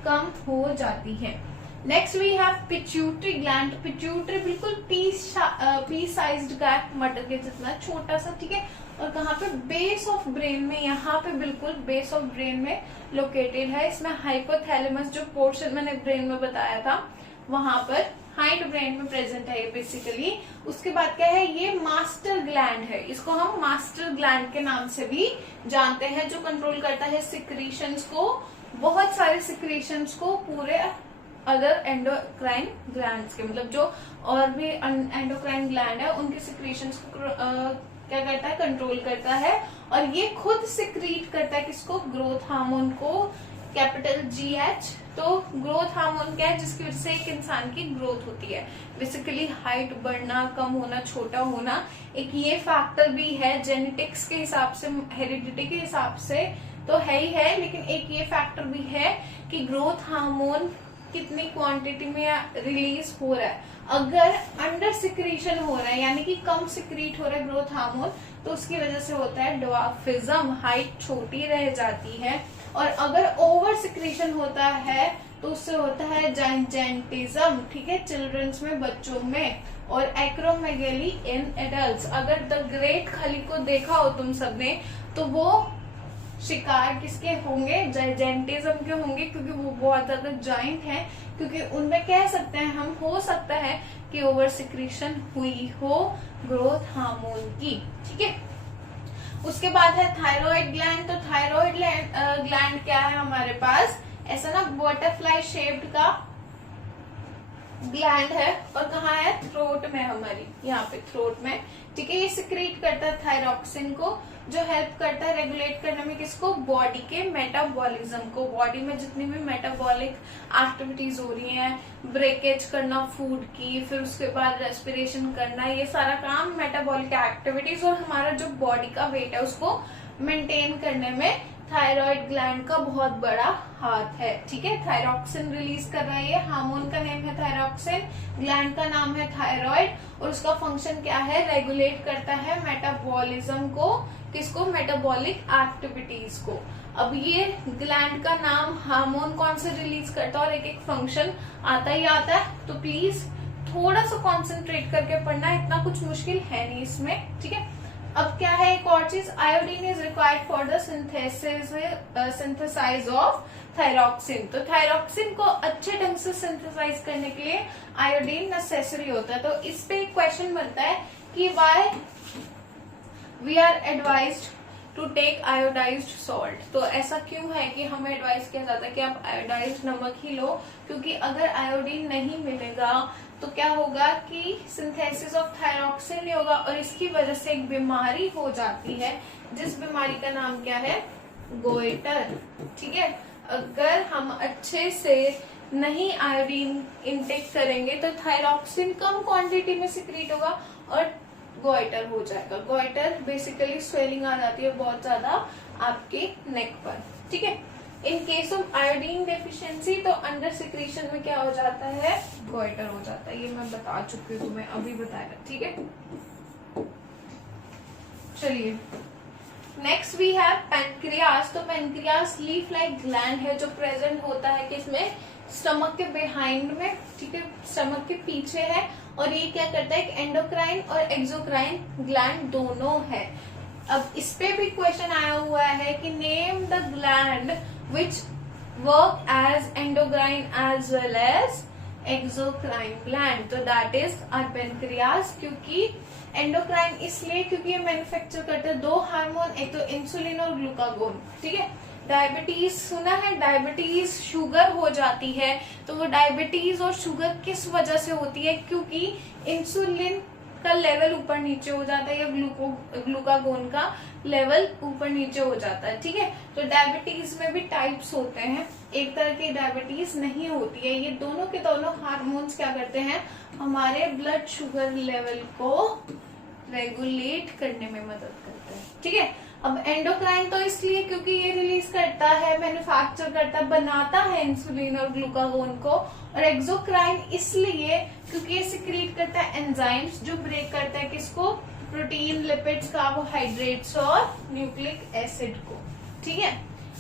कम हो जाती है। Next we have pituitary gland. Pituitary बिल्कुल पी साइज्ड ग्लैंड, मटर के जितना छोटा सा, ठीक है, और कहाँ पे, बेस ऑफ ब्रेन में, यहाँ पे बिल्कुल बेस ऑफ ब्रेन में लोकेटेड है। इसमें हाइपोथैलेमस जो पोर्शन मैंने ब्रेन में बताया था वहां पर हाइंड ब्रेन में प्रेजेंट है ये बेसिकली। उसके बाद क्या है, ये मास्टर ग्लैंड है, इसको हम मास्टर ग्लैंड के नाम से भी जानते हैं, जो कंट्रोल करता है सिक्रीशंस को, बहुत सारे सिक्रीशंस को पूरे अदर एंडोक्राइन ग्लैंड्स के, मतलब जो और भी एंडोक्राइन ग्लैंड है उनके सिक्रीशंस को क्या करता है, कंट्रोल करता है। और ये खुद सिक्रीट करता है किसको, ग्रोथ हार्मोन को, कैपिटल GH। तो ग्रोथ हार्मोन क्या है, जिसकी वजह से एक इंसान की ग्रोथ होती है, बेसिकली हाइट बढ़ना, कम होना, छोटा होना। एक ये फैक्टर भी है जेनेटिक्स के हिसाब से, हेरिडिटी के हिसाब से, तो है ही है, लेकिन एक ये फैक्टर भी है कि ग्रोथ हार्मोन कितनी क्वांटिटी में रिलीज हो रहा है। अगर अंडर सिक्रीशन हो रहा है यानी कि कम सिक्रीट हो रहा है ग्रोथ हार्मोन, तो उसकी वजह से होता है ड्वार्फिज्म, हाइट छोटी रह जाती है। और अगर ओवर सिक्रीशन होता है तो उससे होता है जाइंटेंटिज्म, ठीक है, चिल्ड्रंस में, बच्चों में। और एक्रोमेगेली इन एडल्ट्स। अगर द ग्रेट खली को देखा हो तुम सबने, तो वो शिकार किसके होंगे? जाइंटेंटिज्म के होंगे, क्योंकि वो बहुत ज्यादा जाइंट है। क्योंकि उनमें कह सकते हैं हम, हो सकता है कि ओवर सिक्रीशन हुई हो ग्रोथ हार्मोन की, ठीक है। उसके बाद है थायराइड ग्लैंड। तो थायराइड ग्लैंड क्या है हमारे पास? ऐसा ना बटरफ्लाई शेप्ड का ग्लैंड है, और कहाँ है? थ्रोट में, हमारी यहाँ पे थ्रोट में, ठीक है। ये सिक्रीट करता है थायरॉक्सिन को, जो हेल्प करता है रेगुलेट करने में किसको? बॉडी के मेटाबॉलिज्म को। बॉडी में जितनी भी मेटाबॉलिक एक्टिविटीज हो रही हैं, ब्रेकेज करना फूड की, फिर उसके बाद रेस्पिरेशन करना, ये सारा काम मेटाबॉलिक एक्टिविटीज, और हमारा जो बॉडी का वेट है उसको मेंटेन करने में थायराइड ग्लैंड का बहुत बड़ा हाथ है, ठीक है। थायरॉक्सिन रिलीज कर रहा है, ये हार्मोन का नेम है थायरॉक्सिन, ग्लैंड का नाम है थायराइड, और उसका फंक्शन क्या है? रेगुलेट करता है मेटाबॉलिज्म को, किसको? मेटाबॉलिक एक्टिविटीज को। अब ये ग्लैंड का नाम, हार्मोन कौन से रिलीज करता है और एक एक फंक्शन आता ही आता है, तो प्लीज थोड़ा सा कॉन्सेंट्रेट करके पढ़ना, इतना कुछ मुश्किल है नहीं इसमें, ठीक है। अब क्या है एक और चीज, iodine is required for the synthesize of thyroxine. तो थायरॉक्सिन को अच्छे ढंग से सिंथेसाइज करने के लिए आयोडीन नेसेसरी होता है। तो इस पे एक क्वेश्चन बनता है कि why we are advised to take iodized salt. तो ऐसा क्यों है कि हमें एडवाइस किया जाता है कि आप आयोडाइज्ड नमक ही लो, क्योंकि अगर आयोडीन नहीं मिलेगा तो क्या होगा कि सिंथेसिस ऑफ थायरॉक्सिन नहीं होगा, और इसकी वजह से एक बीमारी हो जाती है, जिस बीमारी का नाम क्या है? गोइटर, ठीक है। अगर हम अच्छे से नहीं आयोडीन इनटेक करेंगे तो थायरॉक्सिन कम क्वांटिटी में सिक्रीट होगा और गोइटर हो जाएगा। गोइटर बेसिकली स्वेलिंग आ जाती है बहुत ज्यादा आपके नेक पर, ठीक है। In case of iodine deficiency तो अंडर सिक्रीशन में क्या हो जाता है? गोइटर हो जाता है। ये मैं बता चुकी हूँ तुम्हें, अभी बताया, ठीक है। चलिए नेक्स्ट वी हैव पेनक्रियास। तो पेनक्रियास लीफ लाइक ग्लैंड है जो प्रेजेंट होता है किसमें? स्टमक के बिहाइंड में, ठीक है, स्टमक के पीछे है। और ये क्या करता है? एक एंडोक्राइन और एक्सोक्राइन ग्लैंड दोनों है। अब इस पे भी क्वेश्चन आया हुआ है कि name the gland which work as endocrine as well as exocrine gland। तो that is our pancreas। क्योंकि एंडोक्राइन इसलिए क्योंकि ये मैन्युफैक्चर करते हैं दो हार्मोन, एक तो इंसुलिन और ग्लूकागोन, ठीक है। डायबिटीज सुना है? डायबिटीज शुगर हो जाती है, तो वो डायबिटीज और शुगर किस वजह से होती है? क्योंकि इंसुलिन का लेवल ऊपर नीचे हो जाता है या ग्लूकागोन का लेवल ऊपर नीचे हो जाता है, ठीक है। तो डायबिटीज में भी टाइप्स होते हैं, एक तरह की डायबिटीज नहीं होती है। ये दोनों के दोनों हार्मोन्स क्या करते हैं? हमारे ब्लड शुगर लेवल को रेगुलेट करने में मदद करते हैं, ठीक है। अब एंडोक्राइन तो इसलिए क्योंकि ये रिलीज करता है, मैन्युफैक्चर करता है, बनाता है इंसुलिन और ग्लूकागोन को। और एक्सोक्राइन इसलिए क्योंकि ये सिक्रीट करता है एंजाइम्स जो ब्रेक करता है किसको? प्रोटीन, लिपिड्स, कार्बोहाइड्रेट्स और न्यूक्लिक एसिड को, ठीक है।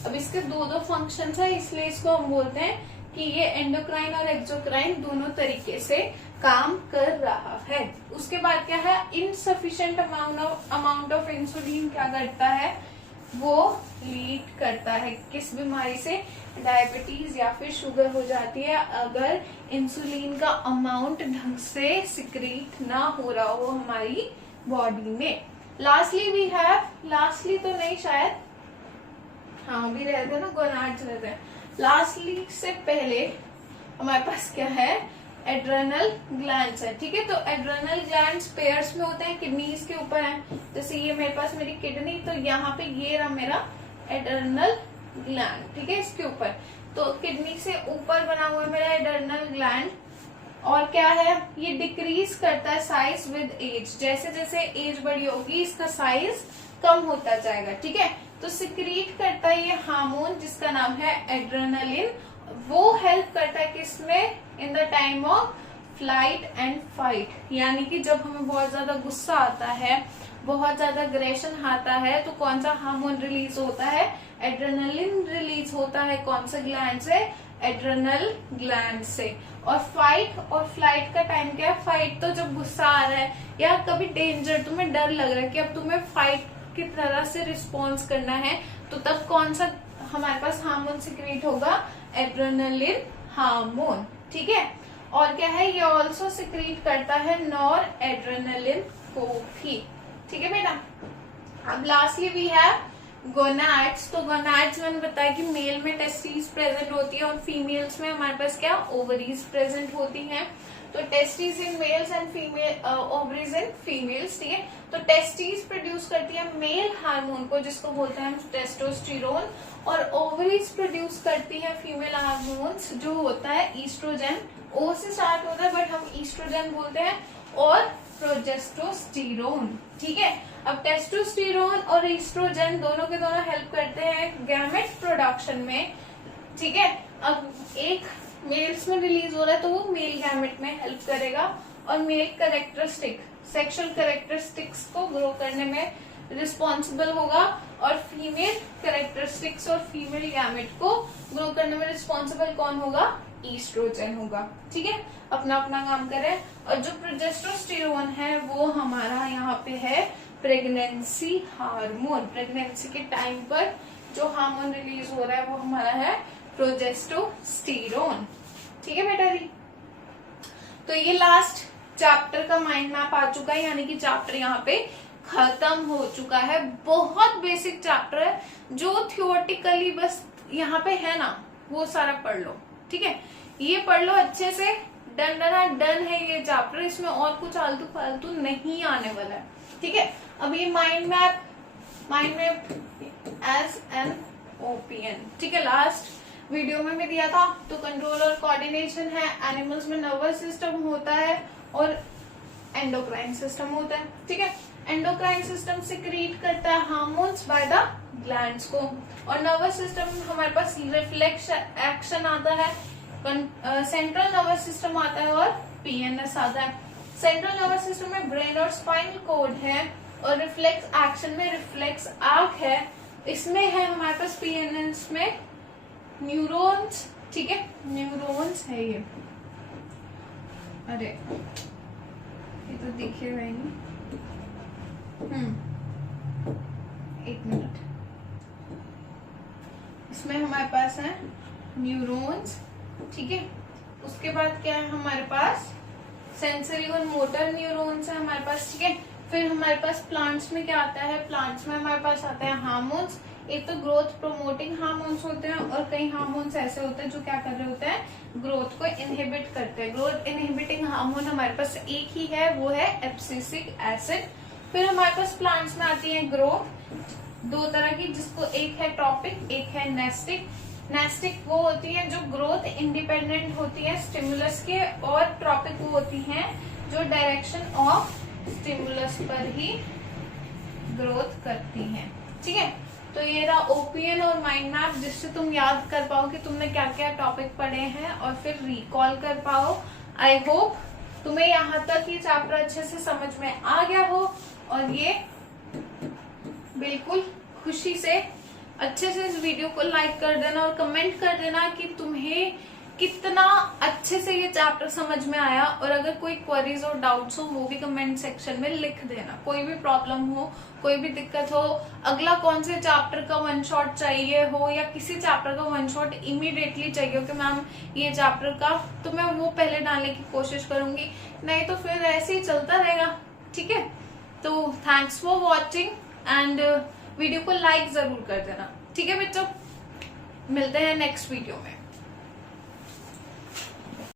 अब इसके दो दो फंक्शंस है, इसलिए इसको हम बोलते हैं कि ये एंडोक्राइन और एक्सोक्राइन दोनों तरीके से काम कर रहा है। उसके बाद क्या है? इनसफिशिएंट अमाउंट ऑफ इंसुलिन क्या करता है? वो लीड करता है किस बीमारी से? डायबिटीज या फिर शुगर हो जाती है अगर इंसुलिन का अमाउंट ढंग से सिक्रीट ना हो रहा हो हमारी बॉडी में। लास्टली वी हैव, लास्टली तो नहीं शायद, हाँ भी रहते हैं ना, गोनाड्स रहते हैं। लास्टली से पहले हमारे पास क्या है? एड्रेनल ग्लैंड्स है, ठीक है। तो एड्रेनल ग्लैंड्स पेयर्स में होते हैं, किडनीज के ऊपर है। जैसे ये मेरे पास मेरी किडनी, तो यहाँ पे ये रहा मेरा एड्रेनल ग्लैंड, ठीक है, इसके ऊपर। तो किडनी से ऊपर बना हुआ है मेरा एड्रेनल ग्लैंड। और क्या है? ये डिक्रीज करता है साइज विद एज। जैसे जैसे एज बड़ी होगी इसका साइज कम होता जाएगा, ठीक है। तो सिक्रीट करता है ये हार्मोन जिसका नाम है एड्रेनलिन। वो हेल्प करता है किसमें, in the time of flight and fight, यानी कि जब हमें बहुत ज्यादा गुस्सा आता है, बहुत ज्यादा अग्रेशन आता है, तो कौन सा हार्मोन रिलीज होता है, एड्रेनलिन रिलीज होता है। कौन से ग्लैंड से, एड्रेनल ग्लैंड से। और फाइट और फ्लाइट का टाइम क्या है, फाइट तो जब गुस्सा आ रहा है या कभी डेंजर, तुम्हें डर लग रहा है कि अब तुम्हें फाइट की तरह से रिस्पॉन्स करना है, तो तब कौन सा हमारे पास हार्मोन सिक्रीट होगा, एड्रेनलिन हार्मोन। ठीक है, और क्या है, ये ऑल्सो सिक्रीट करता है नॉर एड्रेनलिन को भी। ठीक है बेटा। अब लास्टली वी हैव गोनाड्स। तो गोनाड्स मैंने बताया कि मेल में टेस्टिस प्रेजेंट होती है और फीमेल्स में हमारे पास क्या, ओवरीज प्रेजेंट होती हैं। तो testis in males and female, ovaries in females. ठीक है, तो टेस्टिस प्रोड्यूस करती है मेल हार्मोन को जिसको बोलते हैं टेस्टोस्टेरोन, और ओवरीज प्रोड्यूस करती है फीमेल हार्मोन्स जो होता है ईस्ट्रोजन। ओ से स्टार्ट होता है बट हम ईस्ट्रोजन बोलते हैं, और प्रोजेस्टेरोन। ठीक है, अब टेस्टोस्टेरोन और ईस्ट्रोजन दोनों के दोनों हेल्प करते हैं गैमेट प्रोडक्शन में। ठीक है, अब एक मेल्स में रिलीज हो रहा है तो वो मेल गैमेट में हेल्प करेगा, और मेल कैरेक्टरिस्टिक, सेक्सुअल कैरेक्टरिस्टिक्स को ग्रो करने में रिस्पॉन्सिबल होगा, और फीमेल कैरेक्टरिस्टिक्स और फीमेल गैमेट को ग्रो करने में रिस्पॉन्सिबल कौन होगा, ईस्ट्रोजन होगा। ठीक है, अपना अपना काम करें। और जो प्रोजेस्टेरोन है वो हमारा यहाँ पे है प्रेगनेंसी हार्मोन। प्रेगनेंसी के टाइम पर जो हार्मोन रिलीज हो रहा है वो हमारा है प्रोजेस्टेरोन। ठीक है बेटा जी, तो ये लास्ट चैप्टर का माइंड मैप आ चुका है, यानी कि चैप्टर यहाँ पे खत्म हो चुका है। बहुत बेसिक चैप्टर है जो थियोरेटिकली बस यहाँ पे है ना, वो सारा पढ़ लो। ठीक है, ये पढ़ लो अच्छे से, डन है ये चैप्टर, इसमें और कुछ आलतू फालतू नहीं आने वाला है। ठीक है, अब ये mind map S N OPN. ठीक है, लास्ट वीडियो में मैं दिया था। तो कंट्रोल और कोऑर्डिनेशन है, एनिमल्स में नर्वस सिस्टम होता है और एंडोक्राइन सिस्टम होता है। ठीक है, एंडोक्राइन सिस्टम सिक्रीट करता है हार्मोन्स बाय द ग्लैंड्स को, और नर्वस सिस्टम हमारे पास रिफ्लेक्स एक्शन आता है, सेंट्रल नर्वस सिस्टम आता है और पीएनएस आता है। सेंट्रल नर्वस सिस्टम में ब्रेन और स्पाइनल कॉर्ड है, और रिफ्लेक्स एक्शन में रिफ्लेक्स आर्क है। इसमें है हमारे पास पीएनएस में न्यूरॉन्स। ठीक है, न्यूरॉन्स है ये, अरे ये तो दिखेगा ही नहीं। एक मिनट, इसमें हमारे पास है न्यूरॉन्स। ठीक है, उसके बाद क्या है हमारे पास, सेंसरी और मोटर न्यूरॉन्स है हमारे पास। ठीक है, फिर हमारे पास प्लांट्स में क्या आता है, प्लांट्स में हमारे पास आते हैं हार्मोन्स। एक तो ग्रोथ प्रोमोटिंग हार्मोन्स होते हैं, और कई हार्मोन्स ऐसे होते हैं जो क्या कर रहे होते हैं, ग्रोथ को इनहिबिट करते हैं। ग्रोथ इनहिबिटिंग हार्मोन हमारे पास एक ही है, वो है एब्सिसिक एसिड। फिर हमारे पास प्लांट्स में आती है ग्रोथ, दो तरह की, जिसको एक है ट्रॉपिक, एक है नेस्टिक। नेस्टिक वो होती है जो ग्रोथ इंडिपेंडेंट होती है स्टिमुलस के, और ट्रॉपिक वो होती हैं जो डायरेक्शन ऑफ स्टिमुलस पर ही ग्रोथ करती हैं। ठीक है, तो ये रहा ओपीएन और माइंड मैप, जिससे तुम याद कर पाओ कि तुमने क्या क्या टॉपिक पढ़े हैं और फिर रिकॉल कर पाओ। आई होप तुम्हें यहाँ तक ये चैप्टर अच्छे से समझ में आ गया हो, और ये बिल्कुल खुशी से अच्छे से इस वीडियो को लाइक कर देना और कमेंट कर देना कि तुम्हें कितना अच्छे से ये चैप्टर समझ में आया। और अगर कोई क्वेरीज और डाउट्स हो वो भी कमेंट सेक्शन में लिख देना। कोई भी प्रॉब्लम हो, कोई भी दिक्कत हो, अगला कौन से चैप्टर का वन शॉट चाहिए हो, या किसी चैप्टर का वन शॉट इमीडिएटली चाहिए हो कि मैम ये चैप्टर का, तो मैं वो पहले डालने की कोशिश करूंगी, नहीं तो फिर ऐसे ही चलता रहेगा। ठीक है, तो thanks for watching, and video को लाइक जरूर कर देना। ठीक है बच्चों, मिलते हैं नेक्स्ट वीडियो में।